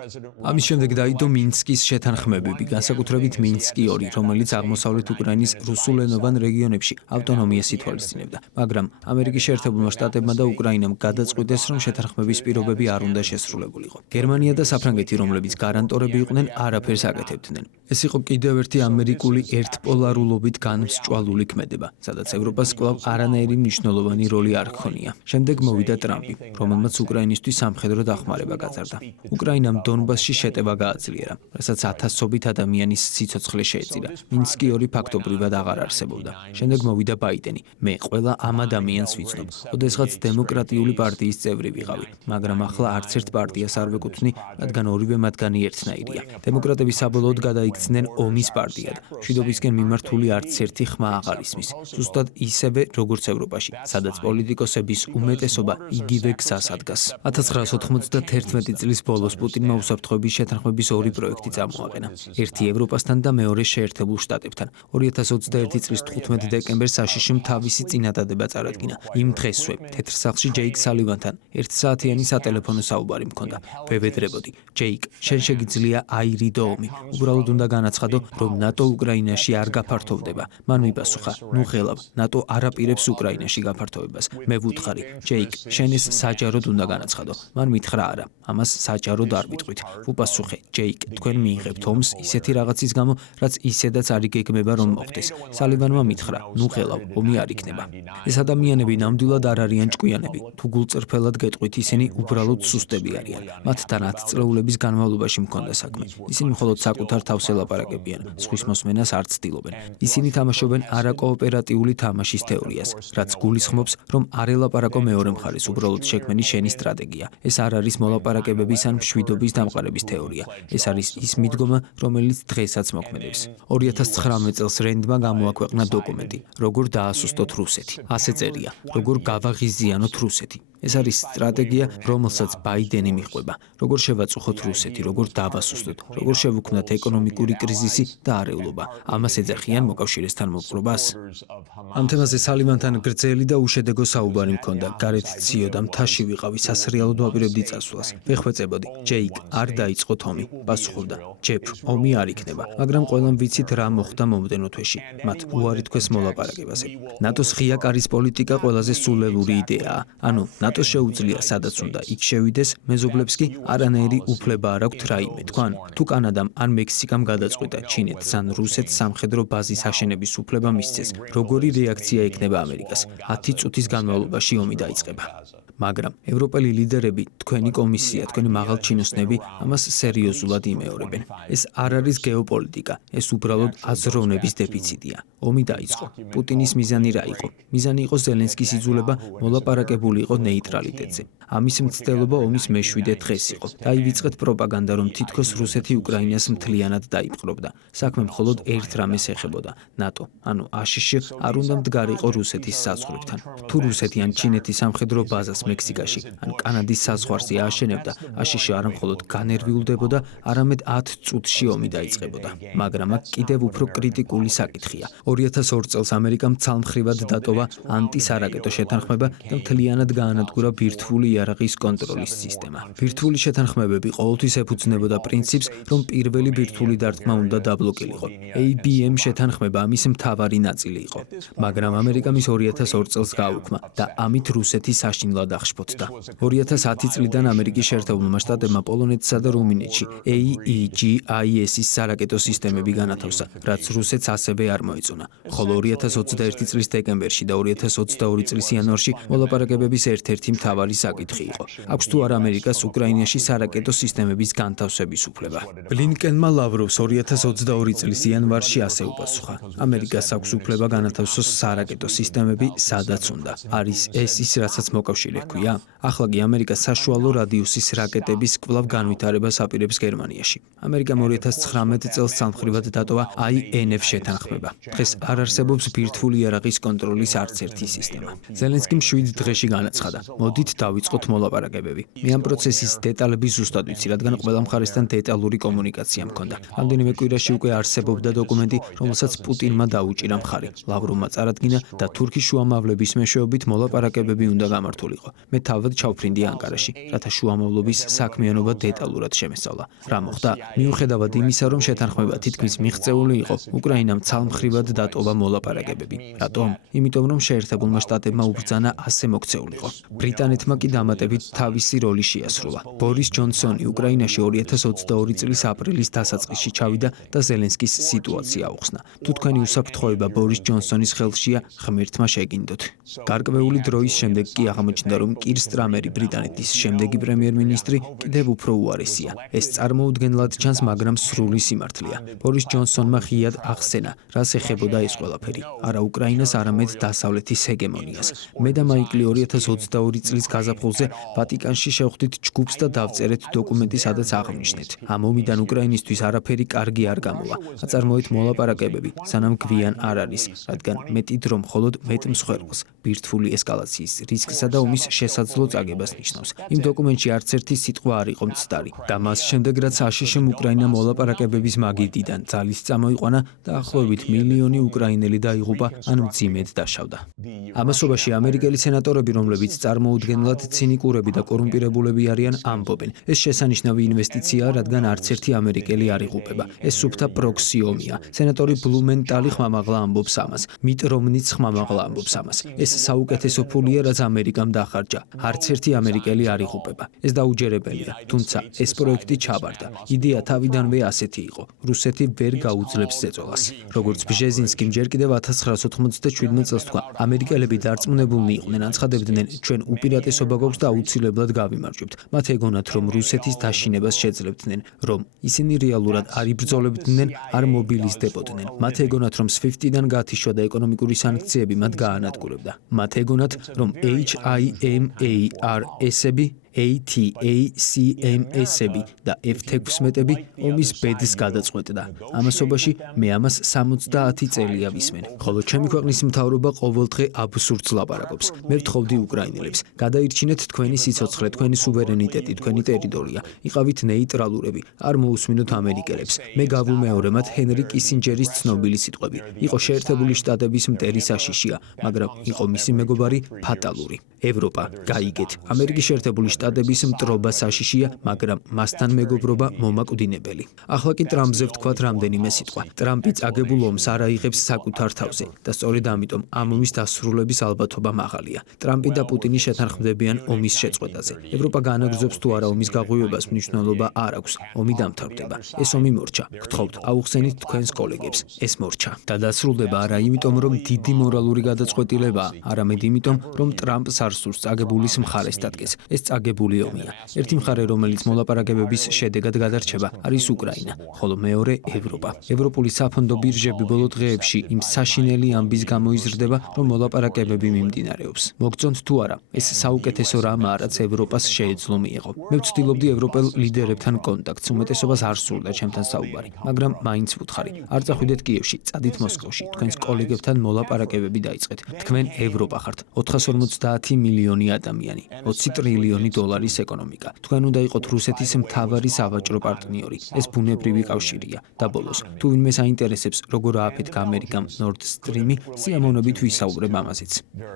ამის შემდეგ დაიდო მინსკის შეთანხმებები, განსაკუთრებით მინსკი 2, რომელიც აღმოსავლეთ უკრაინის რუსულენოვან რეგიონებში ავტონომიას ითვალისწინებდა. მაგრამ ამერიკის შეერთებულმა შტატებმა და უკრაინამ გადაწყვიტეს, რომ შეთანხმების პირობები არ უნდა შესრულებულიყო. გერმანია და საფრანგეთი, რომლებიც გარანტორები იყვნენ, არაფერს აკეთებდნენ. ეს იყო კიდევ ერთი ამერიკული ერთპოლარულობით განმსჭვალული ქმედება, სადაც ევროპას კვლავ არანაირი მნიშვნელოვანი როლი არ ჰქონია. შემდეგ მოვიდა ტრამპი, რომელმაც უკრაინისთვის სამხედრო დახმარება გაზარდა. უკრაინამ დონბასში შეტევა გააძლიერა, რასაც ათასობით ადამიანის სიცოცხლე შეეწირა. მინსკი 2 ფაქტობრივად აღარ არსებობდა. შემდეგ მოვიდა ბაიდენი. მე ყველა ამ ადამიანს ვიცნობ. ოდესღაც დემოკრატიული პარტიის წევრი ვიყავი, მაგრამ ახლა არც ერთ პარტიას არ ვეკუთვნი, რადგან ორივე მათგანი ერთნაირია. დემოკრატები საბოლოოდ გადაიქცნენ ომის პარტიად. მშვიდობისკენ მიმართული არც ერთი ხმა აღარ ისმის. ზუსტად ისევე, როგორც ევროპაში, სადაც პოლიტიკოსების უმეტესობა იგივე გზას ადგას. 1991 წლის ბოლოს პუტინმა უსაფრთხოების შეთანხმების 2 პროექტი წამოაყენა. ერთი ევროპასთან და მეორე შეერთებულ შტატებთან. 2021 წლის 15 დეკემბერს აშშ-მ თავისი წინადადება წარადგინა. იმ დღესვე თეთრ სახლში ჯეიკ სალივანთან 1 საათიანი სატელეფონო საუბარი მქონდა. ვევედრებოდი, ჯეიკ, შენ შეგიძლია აირიდო ომი. უბრალოდ უნდა განაცხადო, რომ ნატო უკრაინაში არ გაფართოვდება. მან მიპასუხა, ნუ ხელავ, ნატო არ აპირებს უკრაინაში გაფართოვებას. მე ვუთხარი, ჯეიკ, შენ ეს საჯაროდ უნდა განაცხადო. მან მითხრა არა, ამას საჯაროდ არ ვიტყვით. ვუპასუხე, ჯეიკ, თქვენ მიიღებთ ომს ისეთი რაღაცის გამო, რაც ისედაც არ იგეგმება რომ მოხდეს. სალივანმა მითხრა, ნუ ხელავ, ომი არ იქნება. ეს ადამიანები ნამდვილად არ არიან ჭკვიანები. თუ გულწრფელად გეტყვით, ისინი უბრალოდ სუსტები არიან. მათთან 10 წლეულების განმავლობაში მქონდა საქმე. ისინი მხოლოდ საკუთარ თავს ელაპარაკებიან, სხვის მოსმენას არ ცდილობენ. ისინი თამაშობენ არაკოოპერატიული თამაშის თეორიას, რაც გულისხმობს, რომ არ ელაპარაკო მეორე მხარეს, უბრალოდ შექმენი შენი სტრატეგია. ეს არ არის მოლაპარაკებების ან მშვიდობის დამყარების თეორია. ეს არის ის მიდგომა, რომელიც დღესაც მოქმედებს. 2019 წელს რენდმა გამოაქვეყნა დოკუმენტი, როგორ დაასუსტოთ რუსეთი. ასე წერია, როგორ გავაღიზიანოთ რუსეთი. ეს არის სტრატეგია, რომელსაც ბაიდენი მიჰყვება. როგორ შევაწუხოთ რუსეთი, როგორ დავასუსტოთ, როგორ შევუქმნათ ეკონომიკური კრიზისი და არეულობა. ამას ეძახიან მოკავშირესთან მოპყრობას. ამ თემაზე სალივანთან გრძელი და უშედეგო საუბარი მქონდა. გარეთ ციოდა, მთაში ვიყავი, სასრიალოდ ვაპირებდი წასვლას. ვეხვეწებოდი, ჯეიკ, არ დაიწყოთ ომი. პასუხობდა, ჯეფ, ომი არ იქნება, მაგრამ ყველამ ვიცით რა მოხდა მომდენო თვეში. მათ უარი თქვეს მოლაპარაკებაზე. ნატოს ღია კარის პოლიტიკა ყველაზე სულელური იდეაა. ანუ ნატოს შეუძლია სადაც უნდა იქ შევიდეს, მეზობლებს კი არანაირი უფლება არ აქვთ რაიმე თქვან. თუ კანადამ ან მექსიკამ გადაწყვიტა ჩინეთს ან რუსეთს სამხედრო ბაზის აშენების უფლება მისცეს, როგორი რეაქცია ექნება ამერიკას? 10 წუთის განმავლობაში ომი დაიწყება. მაგრამ ევროპელი ლიდერები, თქვენი კომისია, თქვენი მაღალჩინოსნები ამას სერიოზულად იმეორებენ. ეს არ არის გეოპოლიტიკა, ეს უბრალოდ აზროვნების დეფიციტია. ომი დაიწყო. პუტინის მიზანი რა იყო? მიზანი იყო ზელენსკის იძულება მოლაპარაკებული იყო ნეიტრალიტეტზე. ამის მცდელობა ომის მე-7 დღეს იყო. დაივიწყეთ პროპაგანდა, რომ თითქოს რუსეთი უკრაინას მთლიანად დაიპყრობდა. საქმე მხოლოდ ერთ რამეს ეხებოდა, ნატო, ანუ აშშ არ უნდა მდგარიყო რუსეთის საზღვრებთან. თუ რუსეთი ან ჩინეთის სამხედრო ბაზას მექსიკაში ან კანადის საზღვარზე ააშენებდა, აშშ არა მხოლოდ განერვიულდებოდა, არამედ 10 წუთში ომი დაიწყებოდა. მაგრამ აქ კიდევ უფრო კრიტიკული საკითხია. 2002 წელს ამერიკამ ცალმხრივად დატოვა ანტისარაკეტო შეთანხმება და მთლიანად გაანადგურა ბირთვული იარაღის კონტროლის სისტემა. ბირთვული შეთანხმებები ყოველთვის ეფუძნებოდა პრინციპს, რომ პირველი ბირთვული დარტყმა უნდა დაბლოკილიყო. ABM შეთანხმება ამის მთავარი ნაწილი იყო. მაგრამ ამერიკამ ის 2002 წელს გააუქმა და ამით რუსეთი საშინლად აღშფოთდა. 2010 წლიდან ამერიკის შეერთებულმა შტატებმა პოლონეთსა და რუმინეთში AEGIS-ის სარაკეტო სისტემები განათავსა, რაც რუსეთს ასევე არ მოეწონა. ხოლო 2021 წლის დეკემბერში და 2022 წლის იანვარში მოლაპარაკებების ერთ-ერთი მთავარი საკითხი იყო. აქვს თუ არა ამერიკას უკრაინაში სარაკეტო სისტემების განთავსების უფლება? ბლინკენმა ლავროვს 2022 წლის იანვარში ასე უპასუხა. ამერიკას აქვს უფლება განათავსოს სარაკეტო სისტემები, სადაც უნდა. არის ეს ის, რასაც მოკავშირე შეგვექვია? ახლა კი ამერიკა საშუალო რადიუსის რაკეტების კვლავ განვითარებას აპირებს გერმანიაში. ამერიკამ 2019 წელს სამხრივად დატოვა INF შეთანხმება. დღეს არ არსებობს ბირთვული იარაღის კონტროლის არც ერთი სისტემა. ზელენსკიმ 7 დღეში განაცხადა: მოდით დავიწყოთ მოლაპარაკებები. მე ამ პროცესის დეტალები ზუსტად ვიცი, რადგან ყველა მხარესთან დეტალური კომუნიკაცია მქონდა. რამდენიმე კვირაში უკვე არსებობდა დოკუმენტი, რომელსაც პუტინმა დაუჭირა მხარი. ლავროვმა წარადგინა და თურქის შუამავლების მეშვეობით მოლაპარაკებები უნდა გამართულიყო. მე თავად ჩავფრინდი ანკარაში, რათა შუამავლობის საქმიანობა დეტალურად შემესწავლა. რა მოხდა? მიუხედავად იმისა, რომ შეთანხმება თითქმის მიღწეული იყო, უკრაინამ ცალმხრივად დატოვა მოლაპარაკებები. რატომ? იმიტომ, რომ შეერთებულმა შტატებმა უბრძანა ასე მოქცეულიყო. ბრიტანეთმა კი დამატებით თავისი როლი შეასრულა. ბორის ჯონსონი უკრაინაში 2022 წლის აპრილის დასაწყისში ჩავიდა და ზელენსკის სიტუაცია აუხსნა. თუ თქვენი უსაფრთხოება ბორის ჯონსონის ხელშია, ღმერთმა შეგინდოთ. გარკვეული დროის შემდეგ კი აღმოჩნდა, რომ კირ სტრამერი, ბრიტანეთის შემდეგი პრემიერ-მინისტრი, კიდევ უფრო უარესია. ეს წარმოუდგენლად ჩანს, მაგრამ სრული სიმართლეა. ბორის ჯონსონმა ღიად ახსენა, რას ეხებოდა ეს ყველაფერი. არა უკრაინას, არამედ დასავლეთის ჰეგემონიას. მე და მაიკლი 2022 წლის გაზაფხულზე ვატიკანში შევხვდით ჯგუფს და დავწერეთ დოკუმენტი, სადაც აღნიშნეთ: ამ ომიდან უკრაინისთვის არაფერი კარგი არ გამოვა. აწარმოეთ მოლაპარაკებები, სანამ გვიან არ არის, რადგან მეტით რომ მხოლოდ მეტ მსხვერპლს, ბირთვული ესკალაციის რისკსა და ომის შესაძლო წაგებას ნიშნავს. იმ დოკუმენტში არც ერთი სიტყვა არ იყო მცდარი და მას შემდეგ, რაც აშშ-მ უკრაინა მოლაპარაკებების მაგიდიდან ძალის წამოიყვანა, დაახლოებით მილიონი უკრაინელი დაიღუპა ან მძიმედ დაშავდა. ამასობაში ამერიკელი სენატორები, რომლებიც წარმოუდგენლად ცინიკურები და კორუმპირებულები არიან, ამბობენ: ეს შესანიშნავი ინვესტიციაა, რადგან არც ერთი ამერიკელი არ იღუპება. ეს სუფთა პროქსი ომია. სენატორი ბლუმენტალი ხმამაღლა ამბობს ამას. მიტ რომნიც ხმამაღლა ამბობს ამას. ეს საუკეთესო ფულია, რაც ამერიკამ დახარჯა. არც ერთი ამერიკელი არ იღუპება. ეს დაუჯერებელია, თუმცა ეს პროექტი ჩაბარდა. იდეა თავიდანვე ასეთი იყო: რუსეთი ვერ გაუძლებს ზეწოლას. როგორც ბჟეზინსკიმ ჯერ კიდევ 1997 წელს თქვა, ამერიკელები დარწმუნებულნი იყვნენ, აცხადებდნენ: ჩვენ უპირატესობა გვაქვს და აუცილებლად გავიმარჯვებთ. მათ ეგონათ, რომ რუსეთის დაშინებას შეძლებდნენ, რომ ისინი რეალურად არ იბრძოლებდნენ, არ მობილიზდებოდნენ. მათ ეგონათ, რომ SWIFT-დან გათიშვა და ეკონომიკური სანქციები მათ გაანადგურებდა. მათ ეგონათ, რომ HIMARS-ები, ATACMS-ები და F-16-ები ომის ბედს გადაწყვეტდა. ამასობაში მე ამას 70 წელია ვისმენ. ხოლო ჩემი ქვეყნის მთავრობა ყოველდღე აბსურდს ლაპარაკობს. მე ვთხოვდი უკრაინელებს: გადაირჩინეთ თქვენი სიცოცხლე, თქვენი სუვერენიტეტი, თქვენი ტერიტორია. იყავით ნეიტრალურები, არ მოусმინოთ ამერიკელებს. მე გავუმეორე მათ ჰენრი კისინჯერის ცნობილი სიტყვები. იყო შეერთებული შტატების მტერი საშიშია, მაგრამ იყო მისი მეგობარი ფატალური. ევროპა, გაიგეთ, ამერიკის შეერთებული შტატების მტრობა საშიშია, მაგრამ მასთან მეგობრობა მომაკვდინებელი. ახლა კი ტრამპზე ვთქვათ რამდენიმე სიტყვა. ტრამპი წაგებულ ომს არ აიღებს საკუთარ თავზე და სწორედ ამიტომ ამ ომის დასრულების ალბათობა მაღალია. ტრამპი და პუტინი შეთანხმდებიან ომის შეწყვეტაზე. ევროპა განაგრძობს თუ არა ომის გაღვივებას, მნიშვნელობა არ აქვს. ომი დამთავრდება. ეს ომი მორჩა. გთხოვთ, აუხსენით თქვენს კოლეგებს. ეს მორჩა. და დასრულდება არა იმიტომ, რომ დიდი მორალური გადაწყვეტილებაა, არამედ იმიტომ, რომ ტრამპს არ სურს წაგებულის მხარეს დადგეს. ეს წაგებული ომია. ერთი მხარე, რომელიც მოლაპარაკებების შედეგად გადარჩება, არის უკრაინა, ხოლო მეორე ევროპა. ევროპული საფონდო ბირჟები ბოლო დღეებში იმ საშინელი ამბის გამო იზრდება, რომ მოლაპარაკებები მიმდინარეობს. მოგწონთ თუ არა, ეს საუკეთესო რამაა, რაც ევროპას შეეძლო მიეღო. მე ვცდილობდი ევროპელ ლიდერებთან კონტაქტს, უმეტესობას არ სურდა ჩემთან საუბარი, მაგრამ მაინც ვუთხარი: არ წახვიდეთ კიევში, წადით მოსკოვში, თქვენს კოლეგებთან მოლაპარაკებები დაიწყეთ. თქვენ ევროპა ხართ, 450 მილიონი ადამიანი, 20 ტრილიონი დოლარის ეკონომიკა. თქვენ უნდა იყოთ რუსეთის მთავარი სავაჭრო პარტნიორი. ეს ბუნებრივი კავშირია. და ბოლოს, თუ ვინმე საინტერესებს, როგორ ააფეთქა ამერიკამ Nord Stream-ი, სიამოვნებით ვისაუბრებ ამაზეც.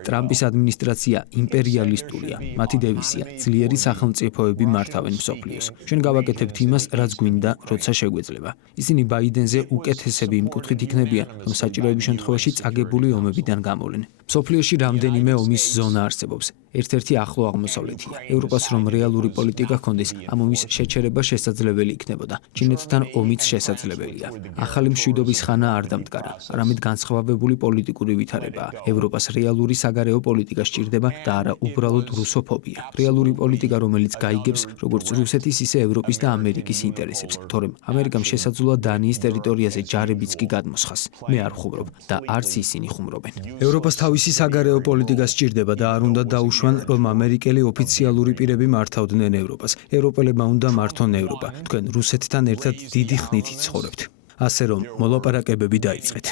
ტრამპის ადმინისტრაცია იმპერიალისტურია. მათი დევიზია: ძლიერი სახელმწიფოები მართავენ მსოფლიოს. ჩვენ გავაკეთებთ იმას, რაც გვინდა, როცა შეგვეძლება. ისინი ბაიდენზე უკეთესები იმ კუთხით იქნებიან, რომ საჭიროების შემთხვევაში წაგებული ომებიდან გამოვლენ. მსოფლიოში რამდენიმე ომის ზონა არსებობს. ერთ-ერთი ახლო აღმოსავლეთია. ევროპას რომ რეალური პოლიტიკა ჰქონდეს, ამ ომის შეჩერება შესაძლებელი იქნებოდა. ჩინეთთან ომიც შესაძლებელია. ახალი მშვიდობის ხანა არ დამდგარა, არამედ განსხვავებული პოლიტიკური ვითარებაა. ევროპას რეალური საგარეო პოლიტიკა სჭირდება და არა უბრალოდ რუსოფობია. რეალური პოლიტიკა, რომელიც გაიგებს როგორც რუსეთის, ისე ევროპის და ამერიკის ინტერესებს. თორემ ამერიკამ შესაძლოა დანიის ტერიტორიაზე ჯარებიც კი გადმოსხას. მე არ ვხუმრობ და არც ისინი ხუმრობენ. ევროპას თავისი საგარეო პოლიტიკა სჭირდება და არ უნდა დაუშვა მისვან, რომ ამერიკელი ოფიციალური პირები მართავდნენ ევროპას. ევროპელებმა უნდა მართონ ევროპა. თქვენ რუსეთთან ერთად დიდი ხნით იცხოვრებთ. ასე რომ მოლაპარაკებები დაიწყეთ.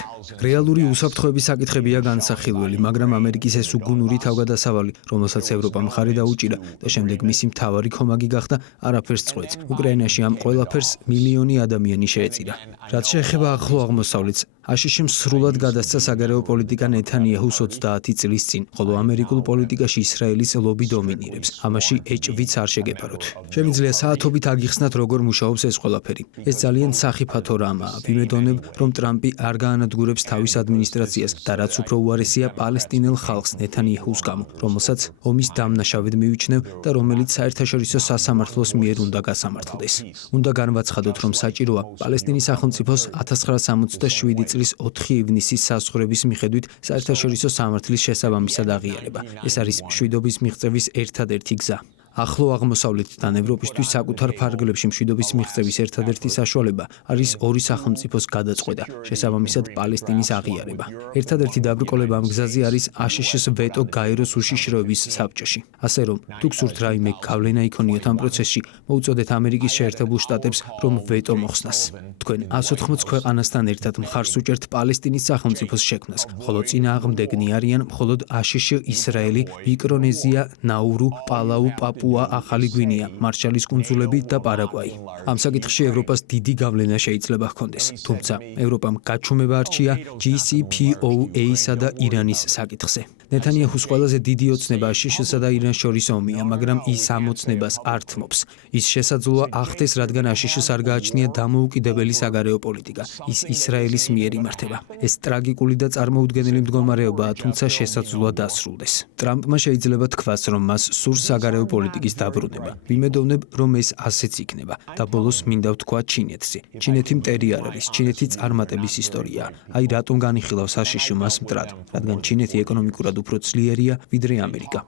რეალური უსაფრთხოების საკითხებია განსახილველი, მაგრამ ამერიკის ეს უგუნური თავგადასავალი, რომელსაც ევროპა მხარი დაუჭირა და შემდეგ მისი მთავარი ხომაგი გახდა, არაფერს წყვეტს. უკრაინაში ამ ყველაფერს მილიონი ადამიანი შეეწირა. რაც შეეხება ახლო აღმოსავლეთს, აშშ-მ სრულად გადასცა საგარეო პოლიტიკა ნეთანიაჰუს 30 წლის წინ, ხოლო ამერიკულ პოლიტიკაში ისრაელის ლობი დომინირებს. ამაში ეჭვიც არ შეგეფაროთ. შემიძლია საათობით აგიხსნათ, როგორ მუშაობს ეს ყველაფერი. ეს ძალიან სახიფათო რამაა. ვიმედოვნებ, რომ ტრამპი არ გაანადგურებს თავის ადმინისტრაციას და რაც უფრო უარესია პალესტინელ ხალხს ნეთანიაჰუს გამო, რომელსაც ომის დამნაშავედ მივიჩნევ და რომელიც საერთაშორისო სასამართლოს მიერ უნდა გასამართლდეს. უნდა განვაცხადოთ, რომ საჭიროა პალესტინის სახელმწიფოს 1967 წლის 4 ივნისის საზღვრების მიხედვით საერთაშორისო სამართლის შესაბამისად აღიარება. ეს არის მშვიდობის მიღწევის ერთადერთი გზა. ახლო აღმოსავლეთთან ევროპისთვის საკუთარ ფარგლებში მშვიდობის მიღწევის ერთადერთი საშუალება არის ორი სახელმწიფოს გადაწყვეტა, შესაბამისად პალესტინის აღიარება. ერთადერთი დაბრკოლება ამ გზაზე არის აშშ-ს ვეტო გაეროს უშიშროების საბჭოში. ასე რომ, თუ გსურთ რაიმე გავლენა იქონიოთ ამ პროცესში, მოუწოდეთ ამერიკის შეერთებულ შტატებს, რომ ვეტო მოხსნას. თქვენ 180 ქვეყანასთან ერთად მხარს უჭერთ პალესტინის სახელმწიფოს შექმნას, ხოლო წინააღმდეგნი არიან მხოლოდ აშშ, ისრაელი, მიკრონეზია, ნაურუ, პალაუ, ახალი გვინეა, მარშალის კუნძულები და პარაგვაი. ამ საკითხში ევროპას დიდი გავლენა შეიძლება ჰქონდეს. თუმცა ევროპამ გაჩუმება არჩია JCPOA-სა და ირანის საკითხზე. ნეთანიაჰუს ყველაზე დიდი ოცნება აშშ-სა და ირანს შორის ომია, მაგრამ ის ამ ოცნებას არ თმობს. ის შესაძლოა ახდეს, რადგან აშშ-ს არ გააჩნია დამოუკიდებელი საგარეო პოლიტიკა. ის ისრაელის მიერ იმართება. ეს ტრაგიკული და წარმოუდგენელი მდგომარეობაა, თუმცა შესაძლოა დასრულდეს. ტრამპმა შეიძლება თქვას, რომ მას სურს საგარეო პოლიტიკის დაბრუნება. ვიმედოვნებ, რომ ეს ასეც იქნება და ბოლოს მინდა ვთქვა ჩინეთზე. ჩინეთი მტერი არ არის, ჩინეთი წარმატების ისტორიაა. აი რატომ განიხილავს აშშ მას მტრად, რადგან ჩინეთი ეკონომიკურად უფრო ძლიერია, ვიდრე ამერიკა.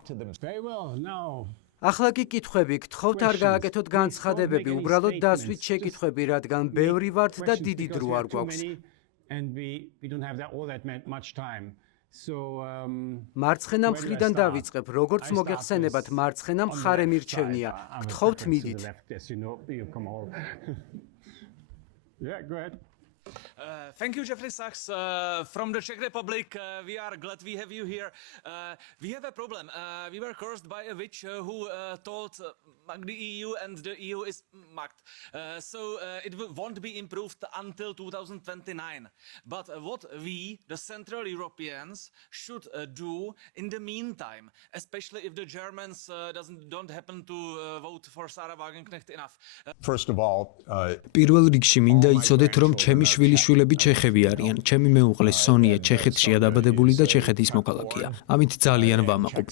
ახლა კი კითხვები გთხოვთ, არ გააკეთოთ განცხადებები, უბრალოდ დასვით შეკითხვები, რადგან ბევრი ვართ და დიდი დრო არ გვაქვს. მარცხენა მხრიდან დავიწყებ, როგორც მოგეხსენებათ, მარცხენა მხარე მირჩევნია. გთხოვთ, მიდით. Thank you, Jeffrey Sachs from the Czech Republic. We are glad we have you here. We have a problem. We were cursed by a witch who told the EU, and the EU is mugged. So it won't be improved until 2029. But what we, the Central Europeans, should do in the meantime, especially if the Germans don't happen to vote for Sarah Wagenknecht enough. First of all, პირველ რიგში მინდა იცოდეთ, რომ ჩემი შვილიშვილები ჩეხები არიან. ჩემი მეუღლე სონია ჩეხეთშია დაბადებული და ჩეხეთის მოქალაქეა. ამით ძალიან ვამაყობ.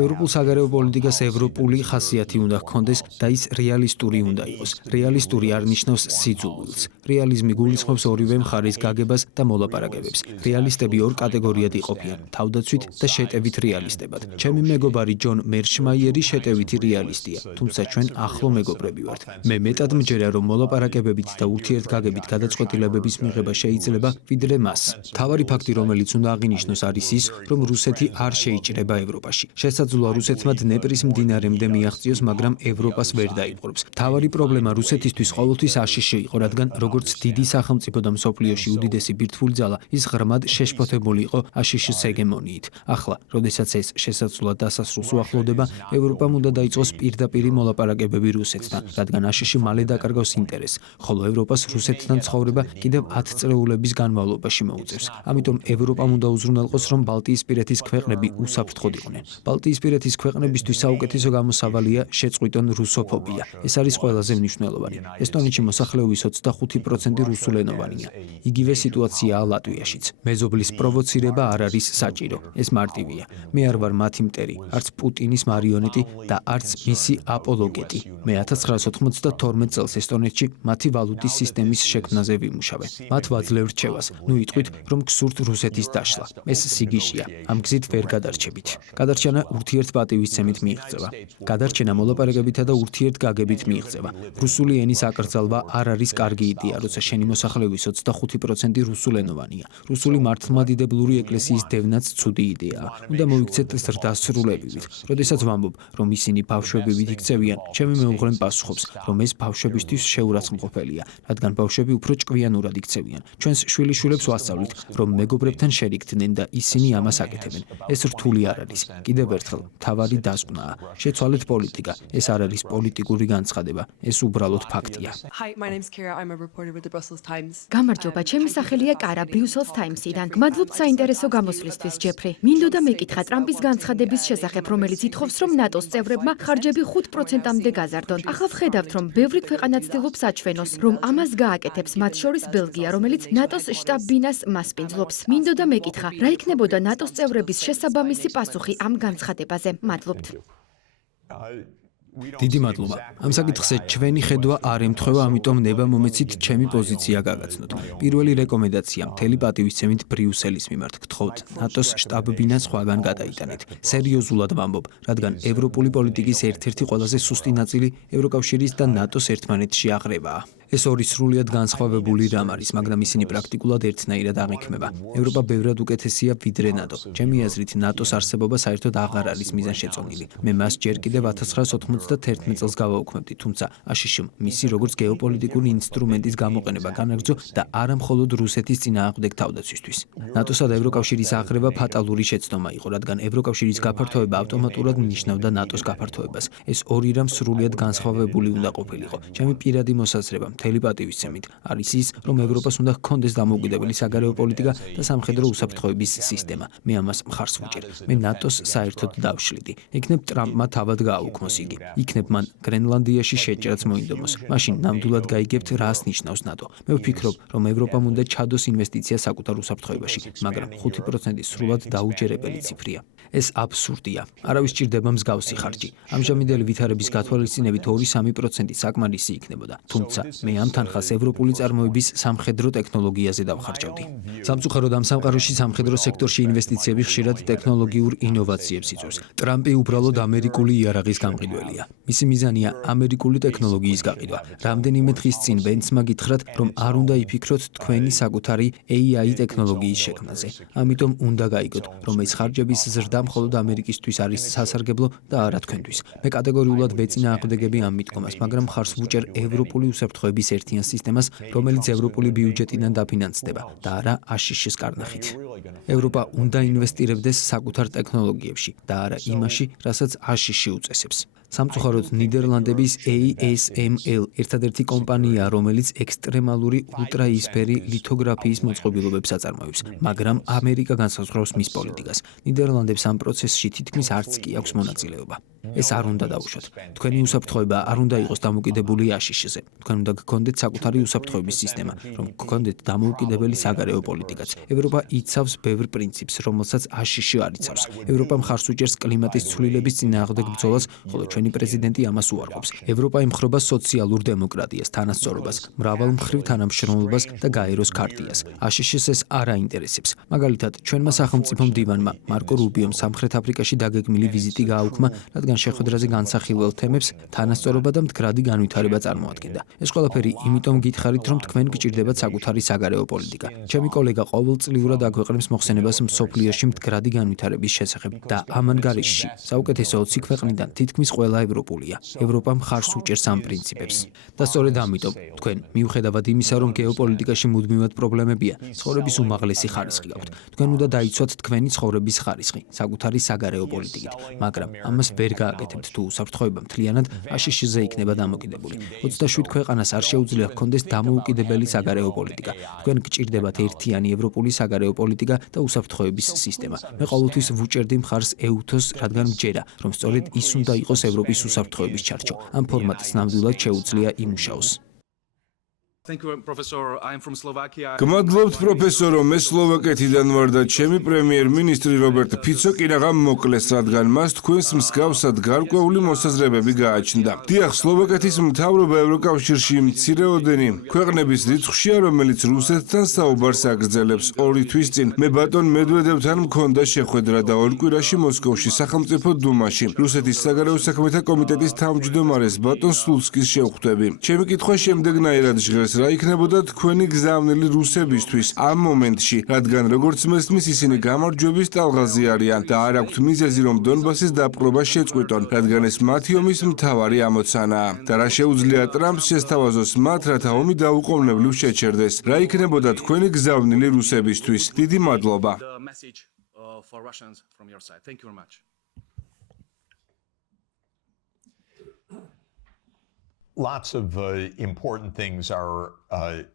ევროპულ საგარეო პოლიტიკას ევროპული ხასიათი უნდა ჰქონდეს და ის რეალისტური უნდა იყოს. რეალისტური არ ნიშნავს სიძულვილს. რეალიზმი გულისხმობს ორივე მხარის გაგებას და მოლაპარაკებებს. რეალისტები ორ კატეგორიად იყოფიან: თავდაცვით და შეტევით რეალისტებად. ჩემი მეგობარი ჯონ მერშმაიერი შეტევითი რეალისტია, თუმცა ჩვენ ახლო მეგობრები ვართ. მე მეტად მჯერა, რომ მოლაპარაკებებით და ურთიერთგაგებით გადაწყვეტილებების მიღება შეიძლება, ვიდრე მას. მთავარი ფაქტი, რომელიც უნდა აღინიშნოს, არის ის, რომ რუსეთი არ შეიჭრება ევროპაში. შესაძლოა რუსეთმა დნეპრის მდინარემდე მიაღწიოს, მაგრამ ევროპას ვერ დაიპყრობს. მთავარი პრობლემა რუსეთისთვის ყოველთვის აშშ იყო, რადგან როგორც დიდი სახელმწიფო და მსოფლიოში უდიდესი ბირთვული ძალა, ის ღრმად შეშფოთებული იყო აშშ-ს ჰეგემონიით. ახლა, როდესაც ეს შესაძლოა დასასრულს უახლოვდება, ევროპამ უნდა დაიწყოს პირდაპირი მოლაპარაკებები რუსეთთან, რადგან აშშ მალე დაკარგავს ინტერესს, ხოლო ევროპას რუსეთთან ცხოვრება კიდევ 10 წლეულების განმავლობაში მოუწევს. ამიტომ ევროპამ უნდა უზრუნველყოს, რომ ბალტიისპირეთის ქვეყნები უსაფრთხოდ იყვნენ. ბალტიისპირეთის ქვეყნებისთვის საუკეთესო გამოსავალია შეწყვიტონ რუსოფობია. ეს არის ყველაზე მნიშვნელოვანი. ესტონეთში მოსახლეობის 25% რუსულენოვანია. იგივე სიტუაციაა ლატვიაშიც. მეზობლის პროვოცირება არ არის საჭირო. ეს მარტივია. მე არ ვარ მათი მტერი, არც პუტინის მარიონეტი და არც მისი აპოლოგეტი. მე 1992 წელს ესტონეთში მათი ვალუტის სისტემის შექმნაზე ვიმუშავე. მათ ვაძლევ რჩევას. ნუ იტყვით, რომ გსურთ რუსეთის დაშლა. ეს სიგიჟია. ამ გზით ვერ გადარჩებით. გადარჩენა ურთიერთპატივისცემით მიიღწევა. გადარჩენა მოლაპარაკებითა და ურთიერთგაგებით მიიღწევა. რუსული ენის აკრძალვა არ არის კარგი იდეა, როცა შენი მოსახლეობის 25% რუსულენოვანია. რუსული მართლმადიდებლური ეკლესიის დევნაც ცუდი იდეაა. უნდა მოიქცეთ ზრდასრულებივით. როდესაც ვამბობ, რომ ისინი ბავშვებივით იქცევიან, ჩემი მეუღლე პასუხობს, რომ ეს ბავშვებისთვის შეურაცხმყოფელია, რადგან ბავშვები უფრო ჭკვიანურად იქცევიან. ჩვენს შვილიშვილებს ვასწავლით, რომ მეგობრებთან შერიგდნენ და ისინი ამას აკეთებენ. ეს რთული არ არის. კიდევ ერთხელ, მთავარი დასკვნაა. შეცვალეთ პოლიტიკა. ეს არ არის პოლიტიკური განცხადება. ეს უბრალოდ ფაქტია. Hi, my name's Kira. I'm a reporter with the Brussels Times. გამარჯობა, ჩემი სახელია კარა, Brussels Times-იდან. გმადლობთ საინტერესო გამოსვლისთვის, ჯეფრი. მინდოდა მეკითხა ტრამპის განცხადების შესახებ, რომელიც ითხოვს, რომ ნატოს წევრებმა ხარჯები 5%-მდე გაზარდონ. ახლა ვხედავთ, რომ ბევრი ქვეყანა ცდილობს აჩვენოს, რომ ამას გააკეთებს, მათ შორის ბელგია, რომელიც ნატოს შტაბ-ბინას მასპინძლობს. მინდოდა მეკითხა, რა იქნებოდა ნატოს წევრების შესაბამისი პასუხი ამ განცხადებაზე. მადლობთ. დიდი მადლობა. ამ საკითხზე ჩვენი ხედვა არ ემთხვევა, ამიტომ ნება მომეცით ჩემი პოზიცია გაგაცნოთ. პირველი რეკომენდაცია მთელი პატივისცემით ბრიუსელის მიმართ გთხოვთ, ნატოს შტაბ-ბინას სხვაგან გადაიტანეთ. სერიოზულად ვამბობ, რადგან ევროპული პოლიტიკის ერთ-ერთი ყველაზე სუსტი ნაწილი ევროკავშირის და ნატოს ერთმანეთში აღრევაა. ეს ორი სრულიად განსხვავებული რამ არის, მაგრამ ისინი პრაქტიკულად ერთნაირად აღიქმება. ევროპა ბევრად უკეთესია ვიდრე ნატო. ჩემი აზრით, ნატოს არსებობა საერთოდ აღარ არის მიზანშეწონილი. მე მას ჯერ კიდევ 1991 წელს გავაუქმებდი, თუმცა აშშ-მ მისი როგორც გეოპოლიტიკური ინსტრუმენტის გამოყენება განაგრძო და არა მხოლოდ რუსეთის წინააღმდეგ თავდაცვისთვის. ნატოსა და ევროკავშირის აღრევა ფატალური შეცდომა იყო, რადგან ევროკავშირის გაფართოება ავტომატურად ნიშნავდა ნატოს გაფართოებას. ეს ორი რამ სრულიად განსხვავებული უნდა ყოფილიყო. ჩემი პირადი მოსაზრება მთელი პატივისცემით არის ის, რომ ევროპას უნდა ჰქონდეს დამოუკიდებელი საგარეო პოლიტიკა და სამხედრო უსაფრთხოების სისტემა. მე ამას მხარს ვუჭერ. მე ნატოს საერთოდ დავშლიდი. იქნებ ტრამპმა თავად გააუქმოს იგი. იქნებ მან გრენლანდიაში შეჭრაც მოინდომოს. მაშინ ნამდვილად გაიგებთ, რას ნიშნავს ნატო. მე ვფიქრობ, რომ ევროპამ უნდა ჩადოს ინვესტიცია საკუთარ უსაფრთხოებაში, მაგრამ 5% სრულად დაუჯერებელი ციფრია. ეს აბსურდია. არავის სჭირდება მსგავსი ხარჯი. ამჟამინდელი ვითარების გათვალისწინებით 2-3% საკმარისი იქნებოდა. თუმცა მე ამ თანხას ევროპული წარმოების სამხედრო ტექნოლოგიაზე დავხარჯავდი. სამწუხაროდ ამ სამყაროში სამხედრო სექტორში ინვესტიციები ხშირად ტექნოლოგიურ ინოვაციებს იწვევს. ტრამპი უბრალოდ ამერიკული იარაღის გამყიდველია. მისი მიზანია ამერიკული ტექნოლოგიის გაყიდვა. რამდენიმე დღის წინ ბენცმა გითხრათ, რომ არ უნდა იფიქროთ თქვენი საკუთარი AI ტექნოლოგიის შექმნაზე. ამიტომ უნდა გაიგოთ, რომ ეს ხარჯების ზრდა მხოლოდ ამერიკისთვის არის სასარგებლო და არა თქვენთვის. მე კატეგორიულად ვეწინააღმდეგები ამ მიდგომას, მაგრამ მხარს ვუჭერ ევროპული უსაფრთხოების ერთიან სისტემას, რომელიც ევროპული ბიუჯეტიდან დაფინანსდება და არა აშშ-ის კარნახით. ევროპა უნდა ინვესტირებდეს საკუთარ ტექნოლოგიებში და არა იმაში, რასაც აშშ უწესებს. სამწუხაროდ ნიდერლანდების ASML ერთადერთი კომპანიაა, რომელიც ექსტრემალური ულტრაიისფერი ლითოგრაფიის მოწყობილობებს აწარმოებს, მაგრამ ამერიკა განსაზღვრავს მის პოლიტიკას. ნიდერლანდებს ამ პროცესში თითქმის არც კი აქვს მონაწილეობა. ეს არ უნდა დაუშვათ. თქვენი უსაფრთხოება არ უნდა იყოს დამოკიდებული აშშ-ზე. თქვენ უნდა გქონდეთ საკუთარი უსაფრთხოების სისტემა, რომ გქონდეთ დამოუკიდებელი საგარეო პოლიტიკაც. ევროპა იცავს ბევრ პრინციპს, რომელსაც აშშ არ იცავს. ევროპა მხარს უჭერს კლიმატის ცვლილების წინააღმდეგ ბრძოლას, ხოლო ჩვენი პრეზიდენტი ამას უარყოფს. ევროპა ემხრობა სოციალურ დემოკრატიას, თანასწორობას, მრავალმხრივ თანამშრომლობას და გაეროს ქარტიას. აშშ-ს ეს არ აინტერესებს. მაგალითად, ჩვენმა სახელმწიფო მდივანმა მარკო რუბიომ სამხრეთ აფრიკაში დაგეგმილი ვიზიტი გააუქმა, რადგან შეხვედრაზე განსახილველ თემებს თანასწორობა და მდგრადი განვითარება წარმოადგენდა. ეს ყველაფერი იმიტომ გითხარით, რომ თქვენ გჭირდებათ საკუთარი საგარეო პოლიტიკა. ჩემი კოლეგა ყოველწლიურად აქვეყნებს მოხსენებას მსოფლიოში მდგრადი განვითარების შესახებ და ამ ანგარიშში საუკეთესო 20 ქვეყნიდან თითქმის ყველა ევროპულია. ევროპა მხარს უჭერს ამ პრინციპებს. და სწორედ ამიტომ თქვენ მიუხედავად იმისა, რომ გეოპოლიტიკაში მუდმივად პრობლემებია, ცხოვრების უმაღლესი ხარისხი გაქვთ. თქვენ უნდა დაიცვათ თქვენი ცხოვრების ხარისხი საკუთარი საგარეო პოლიტიკით, მაგრამ ამას ვერ გააკეთებთ თუ უსაფრთხოება მთლიანად აშშ-ზე იქნება დამოკიდებული. 27 ქვეყანას არ შეუძლია ჰქონდეს დამოუკიდებელი საგარეო პოლიტიკა. თქვენ გჭირდებათ ერთიანი ევროპული საგარეო პოლიტიკა და უსაფრთხოების სისტემა. მე ყოველთვის ვუჭერდი მხარს EUTOS, რადგან მჯერა, რომ სწორედ ის უნდა იყოს ევროპის უსაფრთხოების ჩარჩო. ამ ფორმატს ნამდვილად შეუძლია იმუშაოს. Thank you, Professor. I'm from Slovakia. გმადლობთ პროფესორო, მე სლოვაკეთიდან ვარ და ჩემი პრემიერ-მინისტრი რობერტ ფიცო კი რაღა მოკლეს, რადგან მას თქვენს მსგავსად გარკვეული მოსაზრებები გააჩნდა. დიახ, სლოვაკეთის მთავრობა ევროკავშირში მცირეოდენი ქვეყნების რიცხვშია, რომელიც რუსეთთან საუბარს აგრძელებს. 2 თვის წინ მე ბატონ მედვედევთან მქონდა შეხვედრა და 2 კვირაში მოსკოვში სახელმწიფო დუმაში რუსეთის საგარეო საქმეთა კომიტეტის თავმჯდომარეს ბატონ სლუცკის შევხვდები. ჩემი კითხვა შემდეგნაირად ჟღერს, რა იქნებოდა თქვენი გზავნილი რუსებისთვის ამ მომენტში, რადგან როგორც მესმის ისინი გამარჯვების ტალღაზე არიან და არ აქვთ მიზეზი რომ დონბასის დაპყრობა შეწყვიტონ, რადგან ეს მათი ომის მთავარი ამოცანაა. და რა შეუძლია ტრამპს შესთავაზოს მათ, რათა ომი დაუყოვნებლივ შეჩერდეს. რა იქნებოდა თქვენი გზავნილი რუსებისთვის? დიდი მადლობა. The message for Russians from your side. Thank you very much. Lots of important things are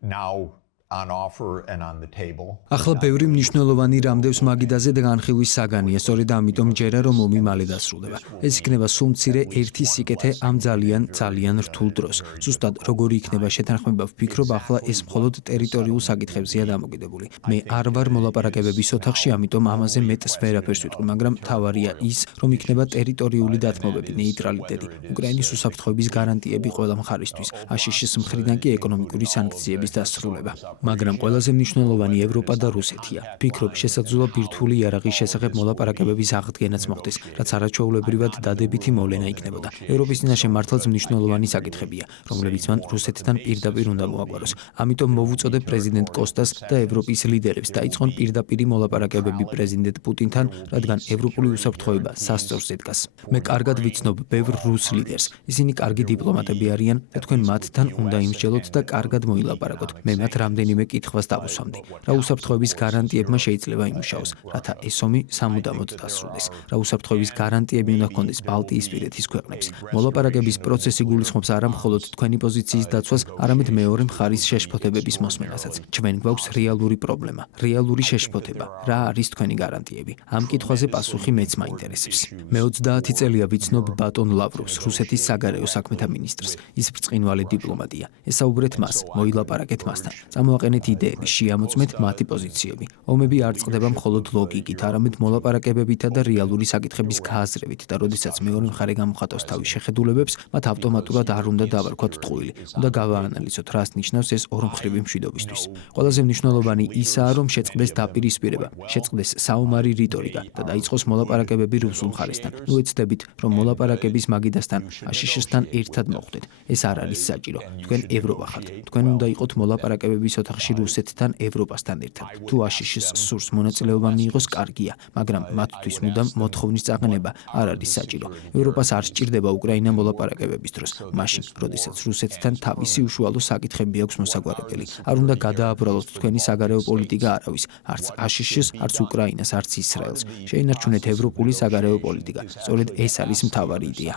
now on offer and on the table. ახლა ბევრი მნიშვნელოვანი რამდევს მაგიდაზე და განხილვის საგანია, სწორედ ამიტომ ჯერა რომ ომი მალე დასრულდება. ეს იქნება სულ მცირე ერთი სიკეთე ამ ძალიან რთულ დროს. ზუსტად როგორი იქნება შეთანხმება, ვფიქრობ, ახლა ეს მხოლოდ ტერიტორიულ საკითხებზეა დამოკიდებული. მე არ ვარ მოლაპარაკებების ოთახში, ამიტომ ამაზე მეტს ვერაფერს ვიტყვი, მაგრამ მთავარია ის, რომ იქნება ტერიტორიული დათმობები, ნეიტრალიტეტი, უკრაინის უსაფრთხოების გარანტიები ყველა მხარისთვის, აშშ-ის მხრიდან კი ეკონომიკური სანქციების დასრულება. მაგრამ ყველაზე მნიშვნელოვანი ევროპა და რუსეთია. ვფიქრობ, შესაძლოა ბირთვული იარაღის შესახებ მოლაპარაკებების აღდგენაც მოხდეს, რაც არაჩვეულებრივად დადებითი მოვლენა იქნებოდა. ევროპის წინაშე მართლაც მნიშვნელოვანი საკითხებია, რომლებიც მან რუსეთთან პირდაპირ უნდა მოაგვაროს. ამიტომ მოვუწოდებ პრეზიდენტ კოსტას და ევროპის ლიდერებს დაიწყონ პირდაპირი მოლაპარაკებები პრეზიდენტ პუტინთან, რადგან ევროპული უსაფრთხოება სასწორს ედგას. მე კარგად ვიცნობ ბევრ რუს ლიდერს. ისინი კარგი დიპლომატები არიან და თქვენ მათთან უნდა იმსჯელოთ და კარგად მოილაპარაკოთ. მე მათ რამდენიმე კითხვას დავუსვამდი. რა უსაფრთხოების გარანტიებმა შეიძლება იმუშაოს, რათა ეს ომი სამუდამოდ დასრულდეს. რა უსაფრთხოების გარანტიები უნდა ჰქონდეს ბალტიისპირეთის ქვეყნებს. მოლაპარაკების პროცესი გულისხმობს არა მხოლოდ თქვენი პოზიციის დაცვას, არამედ მეორე მხარის შეშფოთებების მოსმენასაც. ჩვენ გვაქვს რეალური პრობლემა, რეალური შეშფოთება. რა არის თქვენი გარანტიები? ამ კითხვაზე პასუხი მეც მაინტერესებს. მე 30 წელია ვიცნობ ბატონ ლავროვს, რუსეთის საგარეო საქმეთა მინისტრს. ის ბრწყინვალე დიპლომატია. ესაუბრეთ მას, მოილაპარაკეთ მასთან. წამოაყენეთ იდეები, შეამოწმეთ მათი პოზიციები. ომები არ წყდება მხოლოდ ლოგიკით, არამედ მოლაპარაკებებითა და რეალური საკითხების გააზრებით და როდესაც მეორე მხარე გამოხატავს თავის შეხედულებებს, მათ ავტომატურად არ უნდა დავარქვათ ტყუილი. უნდა გავაანალიზოთ, რას ნიშნავს ეს ორმხრივი მშვიდობისთვის. ყველაზე მნიშვნელოვანი ისაა, რომ შეწყდეს დაპირისპირება, შეწყდეს საომარი რიტორიკა და დაიწყოს მოლაპარაკებები რუსულ მხარესთან. ნუ ეცდებით, რომ მოლაპარაკების მაგიდასთან, აშშ-სთან ერთად მოხვდეთ. ეს არ არის საჭირო. თქვენ ევროპა ხართ. თქვენ უნდა იყოთ მოლაპარაკებების ოთახში რუსეთთან, ევროპასთან ერთად. თუ აშშ-ს სურს მონაწილეობა მიიღოს, კარგია, მაგრამ მათთვის მუდამ მოთხოვნის წაყენება არ არის საჭირო. ევროპას არ სჭირდება უკრაინა მოლაპარაკებების დროს, მაშინ, როდესაც რუსეთთან თავისი უშუალო საკითხები აქვს მოსაგვარებელი. არ უნდა გადააბრალოთ თქვენი საგარეო პოლიტიკა არავის, არც აშშ-ს, არც უკრაინას, არც ისრაელს. შეინარჩუნეთ ევროპული საგარეო პოლიტიკა. სწორედ ეს არის მთავარი იდეა.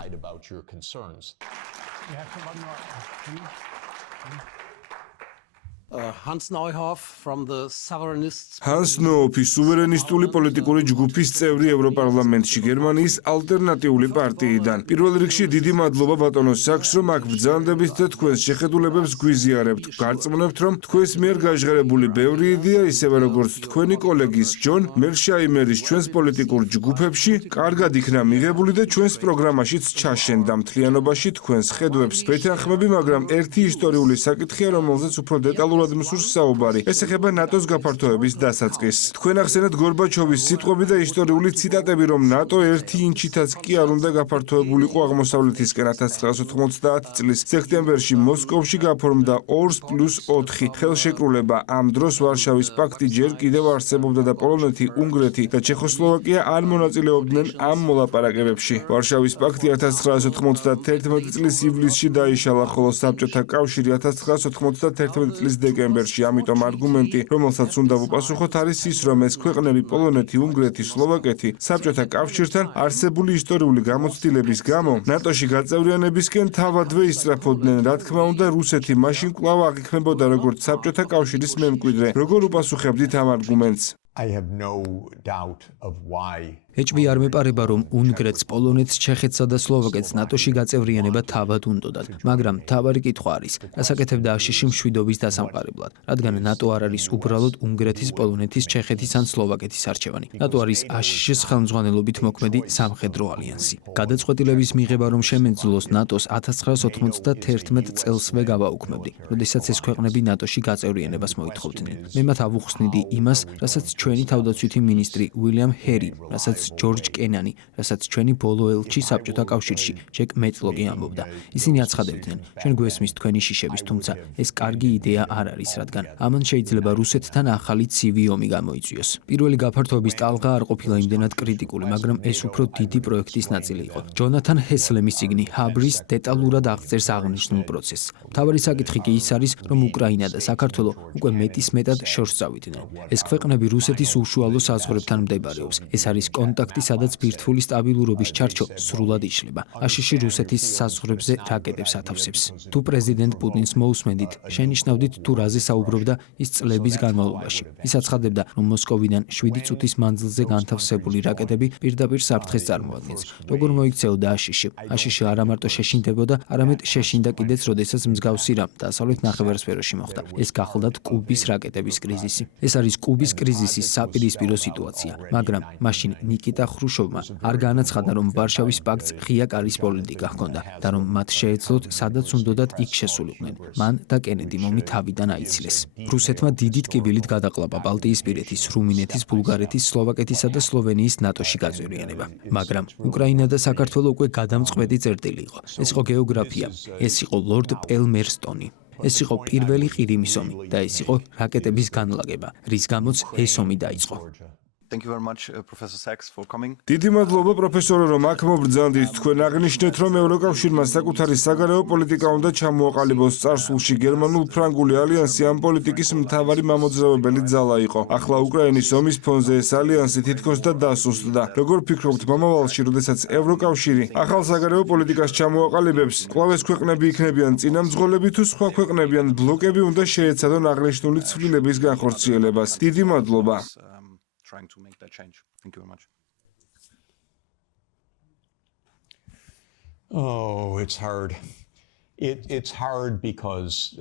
Hans Neuhoff from the Sovereignists. ჰანს ნოუფი სუვერენისტული პოლიტიკური ჯგუფის წევრი ევროპარლამენტში გერმანიის ალტერნატიული პარტიიდან. პირველ რიგში დიდი მადლობა ბატონო საქსს, რომ აქ ბრძანდებით და თქვენს შეხედულებებს გვიზიარებთ. გარწმუნებთ, რომ თქვენს მიერ გაჟღერებული ბევრი იდეა, ისევე როგორც თქვენი კოლეგის ჯონ მერშაიმერის ჩვენს პოლიტიკურ ჯგუფებში, კარგად იქნა მიღებული და ჩვენს პროგრამაშიც ჩაშენდა. მთლიანობაში თქვენს ხედვებს ვეთანხმები, მაგრამ ერთი ისტორიული საკითხია, რომელზეც უფრო დეტალურად მსურს საუბარი. ეს ეხება ნატოს გაფართოების დასაწყისს. თქვენ ახსენეთ გორბაჩოვის სიტყვები და ისტორიული ციტატები, რომ ნატო ერთი ინჩითაც კი არ უნდა გაფართოებულიყო აღმოსავლეთისკენ. 1990 წლის სექტემბერში მოსკოვში გაფორმდა 2+4 ხელშეკრულება. ამ დროს ვარშავის პაქტი ჯერ კიდევ არსებობდა და პოლონეთი, უნგრეთი და ჩეხოსლოვაკია არ მონაწილეობდნენ ამ მოლაპარაკებებში. ვარშავის პაქტი 1991 წლის ივლისში დაიშალა, ხოლო საბჭოთა კავშირი 1991 წლის დეკემბერში. ამიტომ არგუმენტი, რომელსაც უნდა ვუპასუხოთ, არის ის, რომ ეს ქვეყნები პოლონეთი, უნგრეთი, სლოვაკეთი საბჭოთა კავშირთან არსებული ისტორიული გამოცდილების გამო ნატოში გაწევრიანებისკენ თავადვე ისწრაფოდნენ. რა თქმა უნდა, რუსეთი მაშინ კვლავ აღიქმებოდა როგორც საბჭოთა კავშირის მემკვიდრე. როგორ უპასუხებდით ამ არგუმენტს? I have no doubt of why. ეჭვი არ მეპარება, რომ უნგრეთს, პოლონეთს, ჩეხეთსა და სლოვაკეთს ნატოში გაწევრიანება თავად უნდოდათ, მაგრამ მთავარი კითხვა არის, რას აკეთებდა აშიში მშვიდობის დასამყარებლად, რადგან ნატო არ არის უბრალოდ უნგრეთის, პოლონეთის, ჩეხეთის ან სლოვაკეთის არჩევანი. ნატო არის აშშის ხელმძღვანელობით მოქმედი სამხედრო ალიანსი. გადაწყვეტილების მიღება, რომ შემეძლოს ნატოს 1991 წელსვე გავაუქმებდი, როდესაც ეს ქვეყნები ნატოში გაწევრიანებას მოითხოვდნენ. მე მათ ავუხსნიდი იმას, რასაც ჩვენი თავდაცვითი მინისტრი უილიამ ჰერი, რასაც ჯორჯ კენანი, რასაც ჩვენი ბოლო ელჩი საბჭოთა კავშირში, ჯეკ მეტლოკი ამბობდა. ისინი აცხადებდნენ, ჩვენ გვესმის თქვენი შიშების, თუმცა ეს კარგი იდეა არ არის, რადგან ამან შეიძლება რუსეთთან ახალი ცივი ომი გამოიწვიოს. პირველი გაფართოების ტალღა არ ყოფილა იმდენად კრიტიკული, მაგრამ ეს უფრო დიდი პროექტის ნაწილი იყო. ჯონათან ჰესლემის წიგნი ჰაბრის დეტალურად აღწერს აღნიშნულ პროცესს. მთავარი საკითხი კი ის არის, რომ უკრაინა და საქართველო უკვე მეტისმეტად შორს წავიდნენ. ეს ქვეყნები რუსეთის უშუალო საზღვრებთან მდებარეობს. ეს არის კონტაქტი, სადაც ბირთვული სტაბილურობის ჩარჩო სრულად იშლება. აშიში რუსეთის საზღვრებზე რაკეტებს ათავსებს. თუ პრეზიდენტ პუტინს მოусმენდით, შენიშნავდით თუ რაზე საუბრობდა ის წლების განმავლობაში. ის აცხადებდა, რომ მოსკოვიდან 7 წუთის მანძილზე განთავსებული რაკეტები პირდაპირ საფრთხეს წარმოადგენს. როგორ მოიქცეოდა აშიში? აშიში არა მარტო შეშინდებოდა, არამედ შეშინდა კიდეც, როდესაც მსგავსი რამ დასავლეთ ნახევარსფეროში მოხდა. ეს გახლდათ კუბის რაკეტების კრიზისი. ეს არის კუბის კრიზისის საპირისპირო სიტუაცია, მაგრამ მაშინ ნიკიტა ხრუშოვმა არ განაცხადა, რომ ვარშავის პაქტს ღია კარის პოლიტიკა ჰქონდა და რომ მათ შეეძლოთ, სადაც უნდოდათ იქ შესულიყვნენ. მან და კენედიმ ომი თავიდან აიცილეს. რუსეთმა დიდი ტკივილით გადაყლაპა ბალტიისპირეთის, რუმინეთის, ბულგარეთის, სლოვაკეთისა და სლოვენიის ნატოში გაწევრიანება. მაგრამ უკრაინა და საქართველო უკვე გადამწყვეტი წერტილი იყო. ეს იყო გეოგრაფია, ეს იყო ლორდ პელმერსტონი. ეს იყო პირველი ყირიმის ომი და ეს იყო რაკეტების განლაგება, რის გამოც ეს ომი დაიწყო. Thank you very much, Professor Sachs, for coming. დიდი მადლობა პროფესორო, რომ აქ მობრძანდით. თქვენ აღნიშნეთ, რომ ევროკავშირმა საკუთარი საგარეო პოლიტიკა უნდა ჩამოაყალიბოს წარსულში გერმანულ-ფრანგული ალიანსი ამ პოლიტიკის მთავარი მამოძრავებელი ძალა იყო. ახლა უკრაინის ომის ფონზე ეს ალიანსი თითქოს და დასუსტდა. როგორ ფიქრობთ, მომავალში, როდესაც ევროკავშირი ახალ საგარეო პოლიტიკას ჩამოაყალიბებს, კვლავ ეს ქვეყნები იქნებიან წინამძღოლები თუ სხვა ქვეყნები ან ბლოკები უნდა შეეცადონ აღნიშნული ცვლილების განხორციელებას? დიდი მადლობა. Trying to make that change. Thank you very much. Oh, it's hard. It's hard because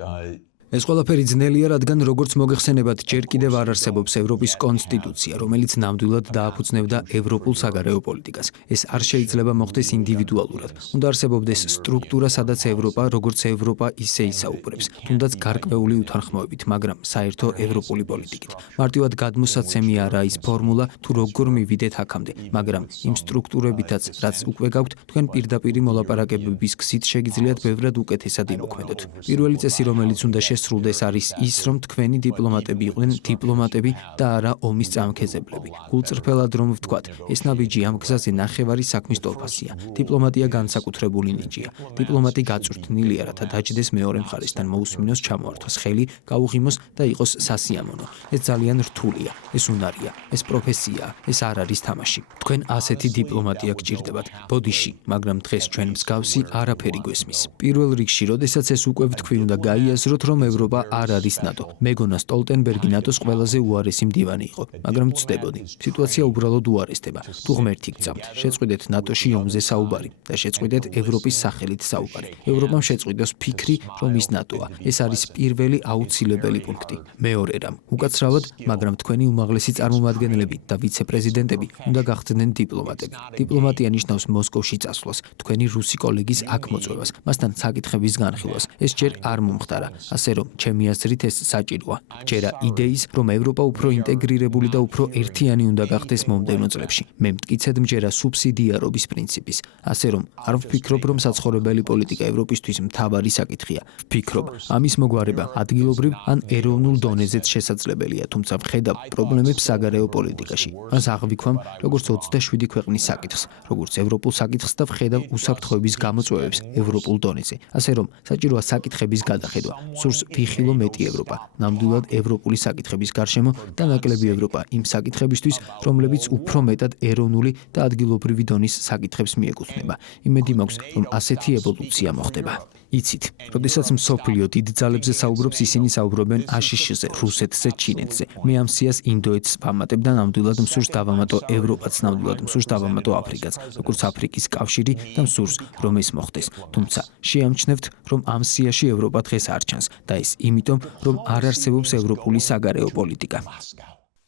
ეს ყველაფერი ძნელია, რადგან როგორც მოგეხსენებათ, ჯერ კიდევ არ არსებობს ევროპის კონსტიტუცია, რომელიც ნამდვილად დააფუძნებდა ევროპულ საგარეო პოლიტიკას. ეს არ შეიძლება მოხდეს ინდივიდუალურად. უნდა არსებობდეს სტრუქტურა, სადაც ევროპა, როგორც ევროპა, ისე ისაუბრებს, თუნდაც გარკვეული უთანხმოებით, მაგრამ საერთო ევროპული პოლიტიკით. მარტივად გადმოსაცემი არა ის ფორმულა, თუ როგორ მივიდეთ აქამდე, მაგრამ იმ სტრუქტურებითაც, რაც უკვე გაქვთ, თქვენ პირდაპირი მოლაპარაკებების გზით შეგიძლიათ ბევრად უკეთესად იმოქმედოთ. პირველი წესი, რომელიც უნდა სრულდეს არის ის, რომ თქვენი დიპლომატები იყვნენ დიპლომატები და არა ომის წამქეზებლები. გულწრფელად რომ ვთქვათ, ეს ნაბიჯი ამ გზაზე ნახევარი საქმის ტოლფასია. დიპლომატია განსაკუთრებული ნიჭია. დიპლომატი გაწვრთნილია, რათა დაჯდეს მეორე მხარესთან, მოусმინოს, ჩამოართვას ხელი, გაუღიმოს და იყოს სასიამოვნო. ეს ძალიან რთულია, ეს უნარია, ეს პროფესია, ეს არ არის თამაში. თქვენ ასეთი დიპლომატია გჭირდებათ. ბოდიში, მაგრამ დღეს ჩვენ მსგავსი არაფერი გვესმის. პირველ რიგში, როდესაც ეს უკვე ვთქვი, უნდა გაიაზროთ, რომ ევროპა არ არის ნატო. მეგონა სტოლტენბერგი ნატოს ყველაზე უარესი მდივანი იყო, მაგრამ ვწდებოდი. სიტუაცია უბრალოდ უარესდება. თუ ღმერთი გწამთ, შეწყვიდეთ ნატოში ომზე საუბარი და შეწყვიდეთ ევროპის სახელით საუბარი. ევროპამ შეწყვიტოს ფიქრი, რომ ის ნატოა. ეს არის პირველი აუცილებელი პუნქტი. მეორე რამ, უკაცრავად, მაგრამ თქვენი უმაღლესი წარმომადგენლები და ვიცე-პრეზიდენტები უნდა გახდნენ დიპლომატები. დიპლომატია ნიშნავს მოსკოვში წასვლას, თქვენი რუსი კოლეგის აქ მოწვევას, მასთან საკითხების განხილვას. ეს ჯერ არ მომხდარა. ასე რომ, ჩემი აზრით ეს საჭიროა. ჯერა იდეის, რომ ევროპა უფრო ინტეგრირებული და უფრო ერთიანი უნდა გახდეს მომდევნო წლებში. მე მტკიცედ მჯერა სუბსიდიარობის პრინციპის. ასე რომ, არ ვფიქრობ, რომ საცხოვრებელი პოლიტიკა ევროპისთვის მთავარი საკითხია. ვფიქრობ, ამის მოგვარება ადგილობრივ ან ეროვნულ დონეზეც შესაძლებელია, თუმცა ვხედავ პრობლემებს საგარეო პოლიტიკაში. მას აღვიქვამ, როგორც 27 ქვეყნის საკითხს, როგორც ევროპულ საკითხს და ვხედავ უსაფრთხოების გამოწვევებს ევროპულ დონეზე. ასე რომ, საჭიროა საკითხების გადახედვა. სურს ვიხილო მეტი ევროპა, ნამდვილად ევროპული საკითხების გარშემო და ნაკლები ევროპა იმ საკითხებისთვის, რომლებიც უფრო მეტად ეროვნული და ადგილობრივი დონის საკითხებს მიეკუთვნება. იმედი მაქვს, რომ ასეთი ევოლუცია მოხდება. იცით, როდესაც მსოფლიო დიდ ძალებზე საუბრობს, ისინი საუბრობენ აშშ-ზე, რუსეთზე, ჩინეთზე. მე ამ სიას ინდოეთს ვამატებ და ნამდვილად მსურს დავამატო ევროპაც, ნამდვილად მსურს დავამატო აფრიკაც, როგორც აფრიკის კავშირი და მსურს, რომ ეს მოხდეს. თუმცა, შეამჩნევთ, რომ ამ სიაში ევროპა დღეს არ ჩანს და ეს იმიტომ, რომ არ არსებობს ევროპული საგარეო პოლიტიკა.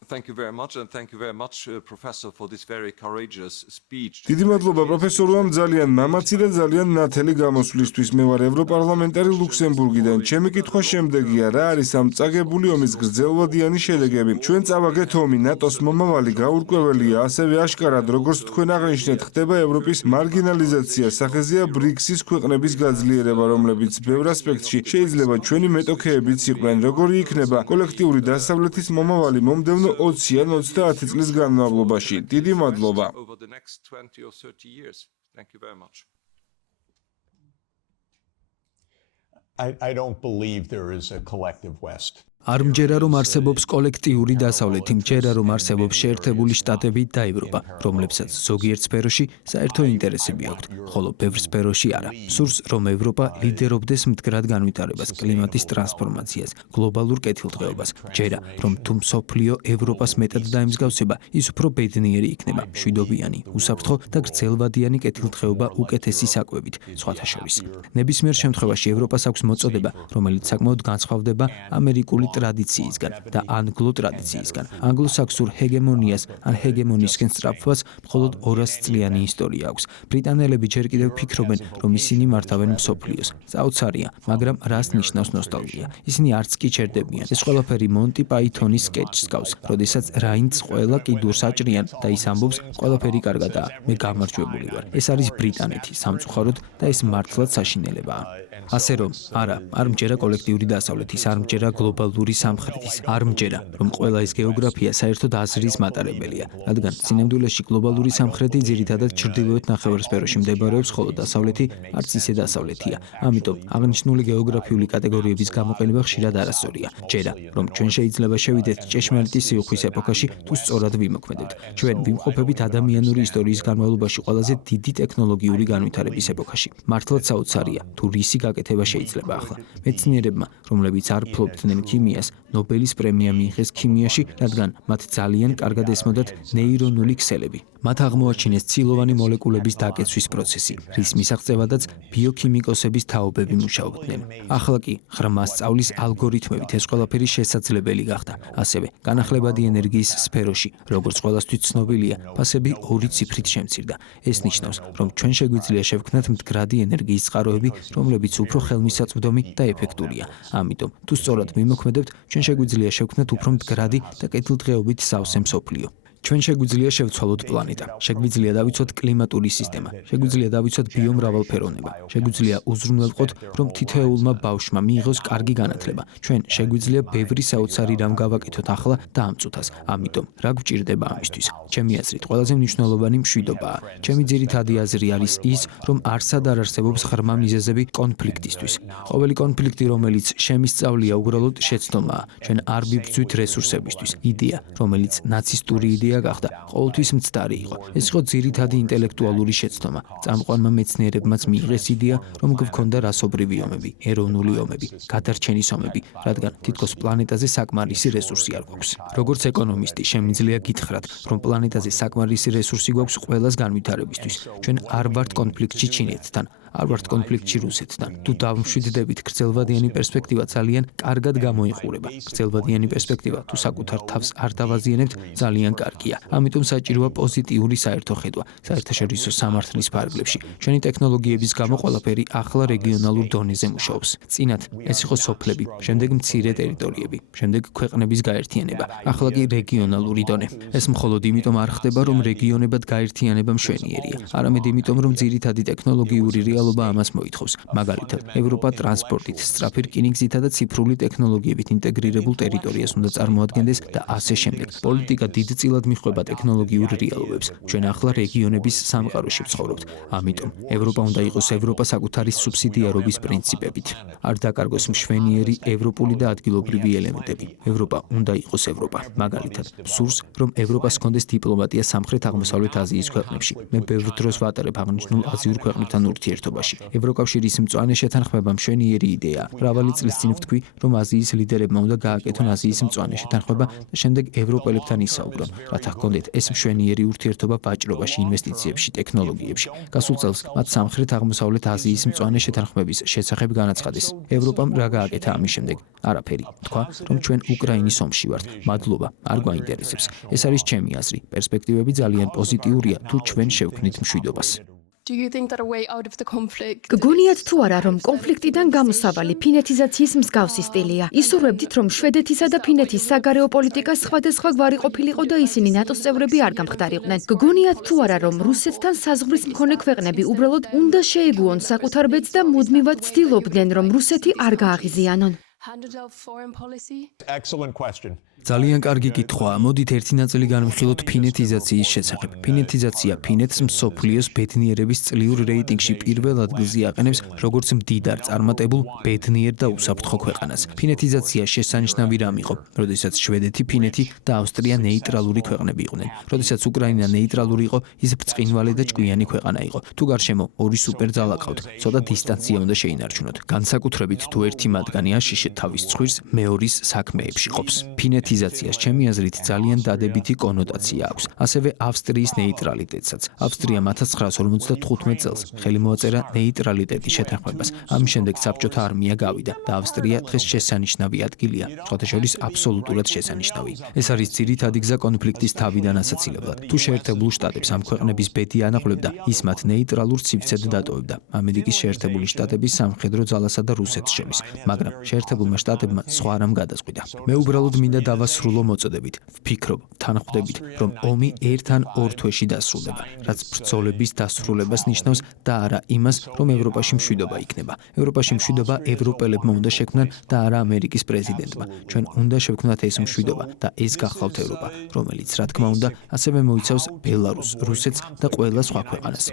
Thank you very much and thank you very much professor for this very courageous speech. დიდი მადლობა პროფესორ ძალიან მამაცი და ძალიან ნათელი გამოსვლისთვის. მე ვარ ევროპარლამენტარი ლუქსემბურგიდან. ჩემი კითხვა შემდეგია, რა არის ამ წაგებული ომის გრძელვადიანი შედეგები? ჩვენ წავაგეთ ომი, ნატოს მომავალი გაურკვეველია, ასევე აშკარად, როგორც თქვენ აღნიშნეთ, ხდება ევროპის მარგინალიზაცია, სახეზეა ბრიქსის ქვეყნების გაძლიერება, რომლებიც ბევრ ასპექტში შეიძლება ჩვენი მეტოქეებიც იყვნენ. როგორი იქნება კოლექტიური დასავლეთის მომავალი მომდევნო 20 ან 30 წლის განმავლობაში. დიდი მადლობა. Over the next 20 or 30 years. Thank you very much. I don't believe there is a collective West. არ მჯერა რომ არსებობს კოლექტიური დასავლეთი, მჯერა რომ არსებობს შეერთებული შტატები და ევროპა, რომლებსაც ზოგიერთ სფეროში საერთო ინტერესები აქვთ, ხოლო ბევრ სფეროში არა. სურს რომ ევროპა ლიდერობდეს მდგრად განვითარებას, კლიმატის ტრანსფორმაციას, გლობალურ კეთილდღეობას. მჯერა რომ თუ მსოფლიო ევროპას მეტად დაემსგავსება, ის უფრო ბედნიერი იქნება, მშვიდობიანი, უსაფრთხო და გრძელვადიანი კეთილდღეობა უკეთესი საკვებით, სხვათა შორის. ნებისმიერ შემთხვევაში ევროპას აქვს მოწოდება, რომელიც საკმაოდ განსხვავდება ამერიკული ტრადიციისგან და ანგლო ტრადიციისგან. ანგლო-საქსურ ჰეგემონიას ან ჰეგემონიისკენ სწრაფვას მხოლოდ 200 წლიანი ისტორია აქვს. ბრიტანელები ჯერ კიდევ ფიქრობენ, რომ ისინი მართავენ მსოფლიოს. საოცარია, მაგრამ რას ნიშნავს ნოსტალგია? ისინი არც კი ჩერდებიან. ეს ყველაფერი მონტი პაითონის სკეჩს გავს, როდესაც რაინდს ყველა კიდურს აჭრიან და ის ამბობს, ყველაფერი კარგადაა, მე გამარჯვებული ვარ. ეს არის ბრიტანეთი, სამწუხაროდ და ეს მართლაც საშინელებაა. ასე რომ, არა, არ მჯერა კოლექტიური დასავლეთის, არ მჯერა გლობალური სამხრეთის, არ მჯერა, რომ ყველა ეს გეოგრაფია საერთოდ აზრის მატარებელია, რადგან სინამდვილეში გლობალური სამხრეთი ძირითადად ჩრდილოეთ ნახევარსფეროში მდებარეობს, ხოლო დასავლეთი არც ისე დასავლეთია. ამიტომ აღნიშნული გეოგრაფიული კატეგორიების გამოყენება ხშირად არასწორია. ჯერა, რომ ჩვენ შეიძლება შევიდეთ ჭეშმარიტი სიუხვის ეპოქაში, თუ სწორად ვიმოქმედებთ. ჩვენ ვიმყოფებით ადამიანური ისტორიის განმავლობაში ყველაზე დიდი ტექნოლოგიური განვითარების ეპოქაში. მართლაც საოცარია, თუ რისი გაკეთება შეიძლება ახლა. მეცნიერებმა, რომლებიც არ ფლობდნენ ქიმიას, ნობელის პრემია მიიღეს ქიმიაში, რადგან მათ ძალიან კარგად ესმოდათ ნეირონული ქსელები. მათ აღმოაჩინეს ცილოვანი მოლეკულების დაკეცვის პროცესი, რის მისაღწევადაც ბიოქიმიკოსების თაობები მუშაობდნენ. ახლა კი ღრმა სწავლის ალგორითმებით ეს ყველაფერი შესაძლებელი გახდა. ასევე განახლებადი ენერგიის სფეროში, როგორც ყველასთვის ცნობილია, ფასები 2 ციფრით შემცირდა. ეს ნიშნავს, რომ ჩვენ შეგვიძლია შევქმნათ მდგრადი ენერგიის წყაროები, რომლებიც უფრო ხელმისაწვდომი და ეფექტურია. ამიტომ, თუ სწორად ვიმოქმედებთ, ჩვენ შეგვიძლია შევქმნათ უფრო მდგრადი და კეთილდღეობით სავსე მსოფლიო. ჩვენ შეგვიძლია შევცვალოთ პლანეტა, შეგვიძლია დავიცვათ კლიმატური სისტემა, შეგვიძლია დავიცვათ ბიომრავალფეროვნება, შეგვიძლია უზრუნველყოთ, რომ თითოეულმა ბავშვმა მიიღოს კარგი განათლება. ჩვენ შეგვიძლია ბევრი საოცარი რამ გავაკეთოთ ახლა და ამ წუთას. ამიტომ, რა გვჭირდება ამისთვის? ჩემი აზრით, ყველაზე მნიშვნელოვანი მშვიდობაა. ჩემი ძირითადი აზრი არის ის, რომ არსად არ არსებობს ღრმა მიზეზები კონფლიქტისთვის. ყოველი კონფლიქტი, რომელიც შემისწავლია, უბრალოდ შეცდომაა. ჩვენ არ ვიბრძვით რესურსებისთვის. იდეა, რომელიც ნაცისტური იდეა გახდა, ყოველთვის მცდარი იყო. ეს იყო ძირითადი ინტელექტუალური შეცდომა. წამყვანმა მეცნიერებმაც მიიღეს იდეა, რომ გვქონდა რასობრივი ომები, ეროვნული ომები, გადარჩენის ომები, რადგან თითქოს პლანეტაზე საკმარისი რესურსი არ გვაქვს. როგორც ეკონომისტი, შემიძლია გითხრათ, რომ პლანეტაზე საკმარისი რესურსი გვაქვს ყველას განვითარებისთვის. ჩვენ არ ვართ კონფლიქტში ჩინეთთან, არ ვართ კონფლიქტში რუსეთთან. თუ დავმშვიდდებით, გრძელვადიანი პერსპექტივა ძალიან კარგად გამოიყურება. გრძელვადიანი პერსპექტივა, თუ საკუთარ თავს არ დავაზიანებთ, ძალიან კარგია. ამიტომ საჭიროა პოზიტიური საერთო ხედვა საერთაშორისო სამართლის ფარგლებში. ჩვენი ტექნოლოგიების გამო ყველაფერი ახლა რეგიონალურ დონეზე მუშაობს. წინათ ეს იყო სოფლები, შემდეგ მცირე ტერიტორიები, შემდეგ ქვეყნების გაერთიანება, ახლა კი რეგიონალური დონე. ეს მხოლოდ იმიტომ არ ხდება, რომ რეგიონებად გაერთიანება მშვენიერია, არამედ იმიტომ, რომ ძირითადი ტექნოლოგიური რეალობა ამას მოითხოვს. მაგალითად, ევროპა ტრანსპორტით, სწრაფი რკინიგზითა და ციფრული ტექნოლოგიებით ინტეგრირებულ ტერიტორიას უნდა წარმოადგენდეს და ასე შემდეგ. პოლიტიკა დიდწილად მიჰყვება ტექნოლოგიურ რეალობებს. ჩვენ ახლა რეგიონების სამყაროში ვცხოვრობთ. ამიტომ ევროპა უნდა იყოს ევროპა საკუთარი სუბსიდიარობის პრინციპებით. არ დაკარგოს მშვენიერი ევროპული და ადგილობრივი ელემენტები. ევროპა უნდა იყოს ევროპა. მაგალითად, სურს, რომ ევროპას ჰქონდეს დიპლომატია სამხრეთ-აღმოსავლეთ აზიის ქვეყნებში. მე ბევრ დროს ვატარებ აღნიშნულ აზიურ ქვეყნებთან ურთიერთობაში. ევროკავშირის მწვანე შეთანხმება მშვენიერი იდეაა. მრავალი წლის წინ ვთქვი, რომ აზიის ლიდერებმა უნდა გააკეთონ აზიის მწვანე შეთანხმება და შემდეგ ევროპელებთან ისაუბრონ, რათა ჰქონდეთ ეს მშვენიერი ურთიერთობა ვაჭრობაში, ინვესტიციებში, ტექნოლოგიებში. გასულ წელს მათ სამხრეთ-აღმოსავლეთ აზიის მწვანე შეთანხმების შესახებ განაცხადეს. ევროპამ რა გააკეთა ამის შემდეგ? არაფერი. თქვა, რომ ჩვენ უკრაინის ომში ვართ. მადლობა, არ გვაინტერესებს. ეს არის ჩემი აზრი. პერსპექტივები ძალიან პოზიტიურია, თუ ჩვენ შევქმნით მშვიდობას. Do you think that a way out of the conflict? გგონიათ თუ არა, რომ კონფლიქტიდან გამოსავალი ფინეთიზაციის მსგავსი სტილია? ისურვებდით, რომ შვედეთისა და ფინეთის საგარეო პოლიტიკა სხვადასხვა გვარი ყოფილიყო და ისინი ნატოს წევრები არ გამხდარიყვნენ. გგონიათ თუ არა, რომ რუსეთთან საზღვრის მქონე ქვეყნები უბრალოდ უნდა შეეგუონ საკუთარ ბედს და მუდმივად ცდილობდნენ, რომ რუსეთი არ გააღიზიანონ? Handle our foreign policy? Excellent question. ძალიან კარგი კითხვაა. მოდით ერთი ნაწილი განვიხილოთ ფინეთიზაციის შესახებ. ფინეთიზაცია ფინეთს მსოფლიოს ბედნიერების წლიურ რეიტინგში პირველ ადგილზე აყენებს როგორც მდიდარ წარმატებულ ბედნიერ და უსაფრთხო ქვეყანას. ფინეთიზაცია შესანიშნავი რამ იყო, როდესაც შვედეთი, ფინეთი და ავსტრია ნეიტრალური ქვეყნები იყვნენ. როდესაც უკრაინა ნეიტრალური იყო, ის ბრწყინვალე და ჭკვიანი ქვეყანა იყო. თუ გარშემო ორი სუპერძალა ყავთ, ცოტა დისტანცია უნდა შეინარჩუნოთ. განსაკუთრებით თუ ერთი მათგანი აშიშე თავის ცხვირს მეორის საქმეებში ყოფს. ფინეთიზაციას ჩემი აზრით ძალიან დადებითი კონოტაცია აქვს. ასევე ავსტრიის ნეიტრალიტეტსაც. ავსტრია 1955 წელს ხელი მოაწერა ნეიტრალიტეტის შეთანხმებას. ამის შემდეგ საბჭოთა არმია გავიდა და ავსტრია დღეს შესანიშნავი ადგილია, სხვათა შორის აბსოლუტურად შესანიშნავი. ეს არის ძირითადი გზა კონფლიქტის თავიდან ასაცილებლად. თუ შეერთებულ შტატებს ამ ქვეყნების ბედი ანაღლებდა, ის მათ ნეიტრალურ ცივცედ დატოვებდა ამერიკის შეერთებული შტატების სამხედრო ძალასა და რუსეთს შორის, მაგრამ შეერთებულმა შტატებმა სხვა რამ გადაწყვიტა. მე უბრალოდ მინდა დავასრულო მოწოდებით. ვფიქრობ, თან ხვდებით, რომ ომი ერთ ან ორ თვეში დასრულდება, რაც ბრძოლების დასრულებას ნიშნავს და არა იმას, რომ ევროპაში მშვიდობა იქნება. ევროპაში მშვიდობა ევროპელებმა უნდა შექმნან და არა ამერიკის პრეზიდენტმა. ჩვენ უნდა შევქმნათ ეს მშვიდობა და ეს გახლავთ ევროპა, რომელიც რა თქმა უნდა ასევე მოიცავს ბელარუსს, რუსეთს და ყველა სხვა ქვეყანას.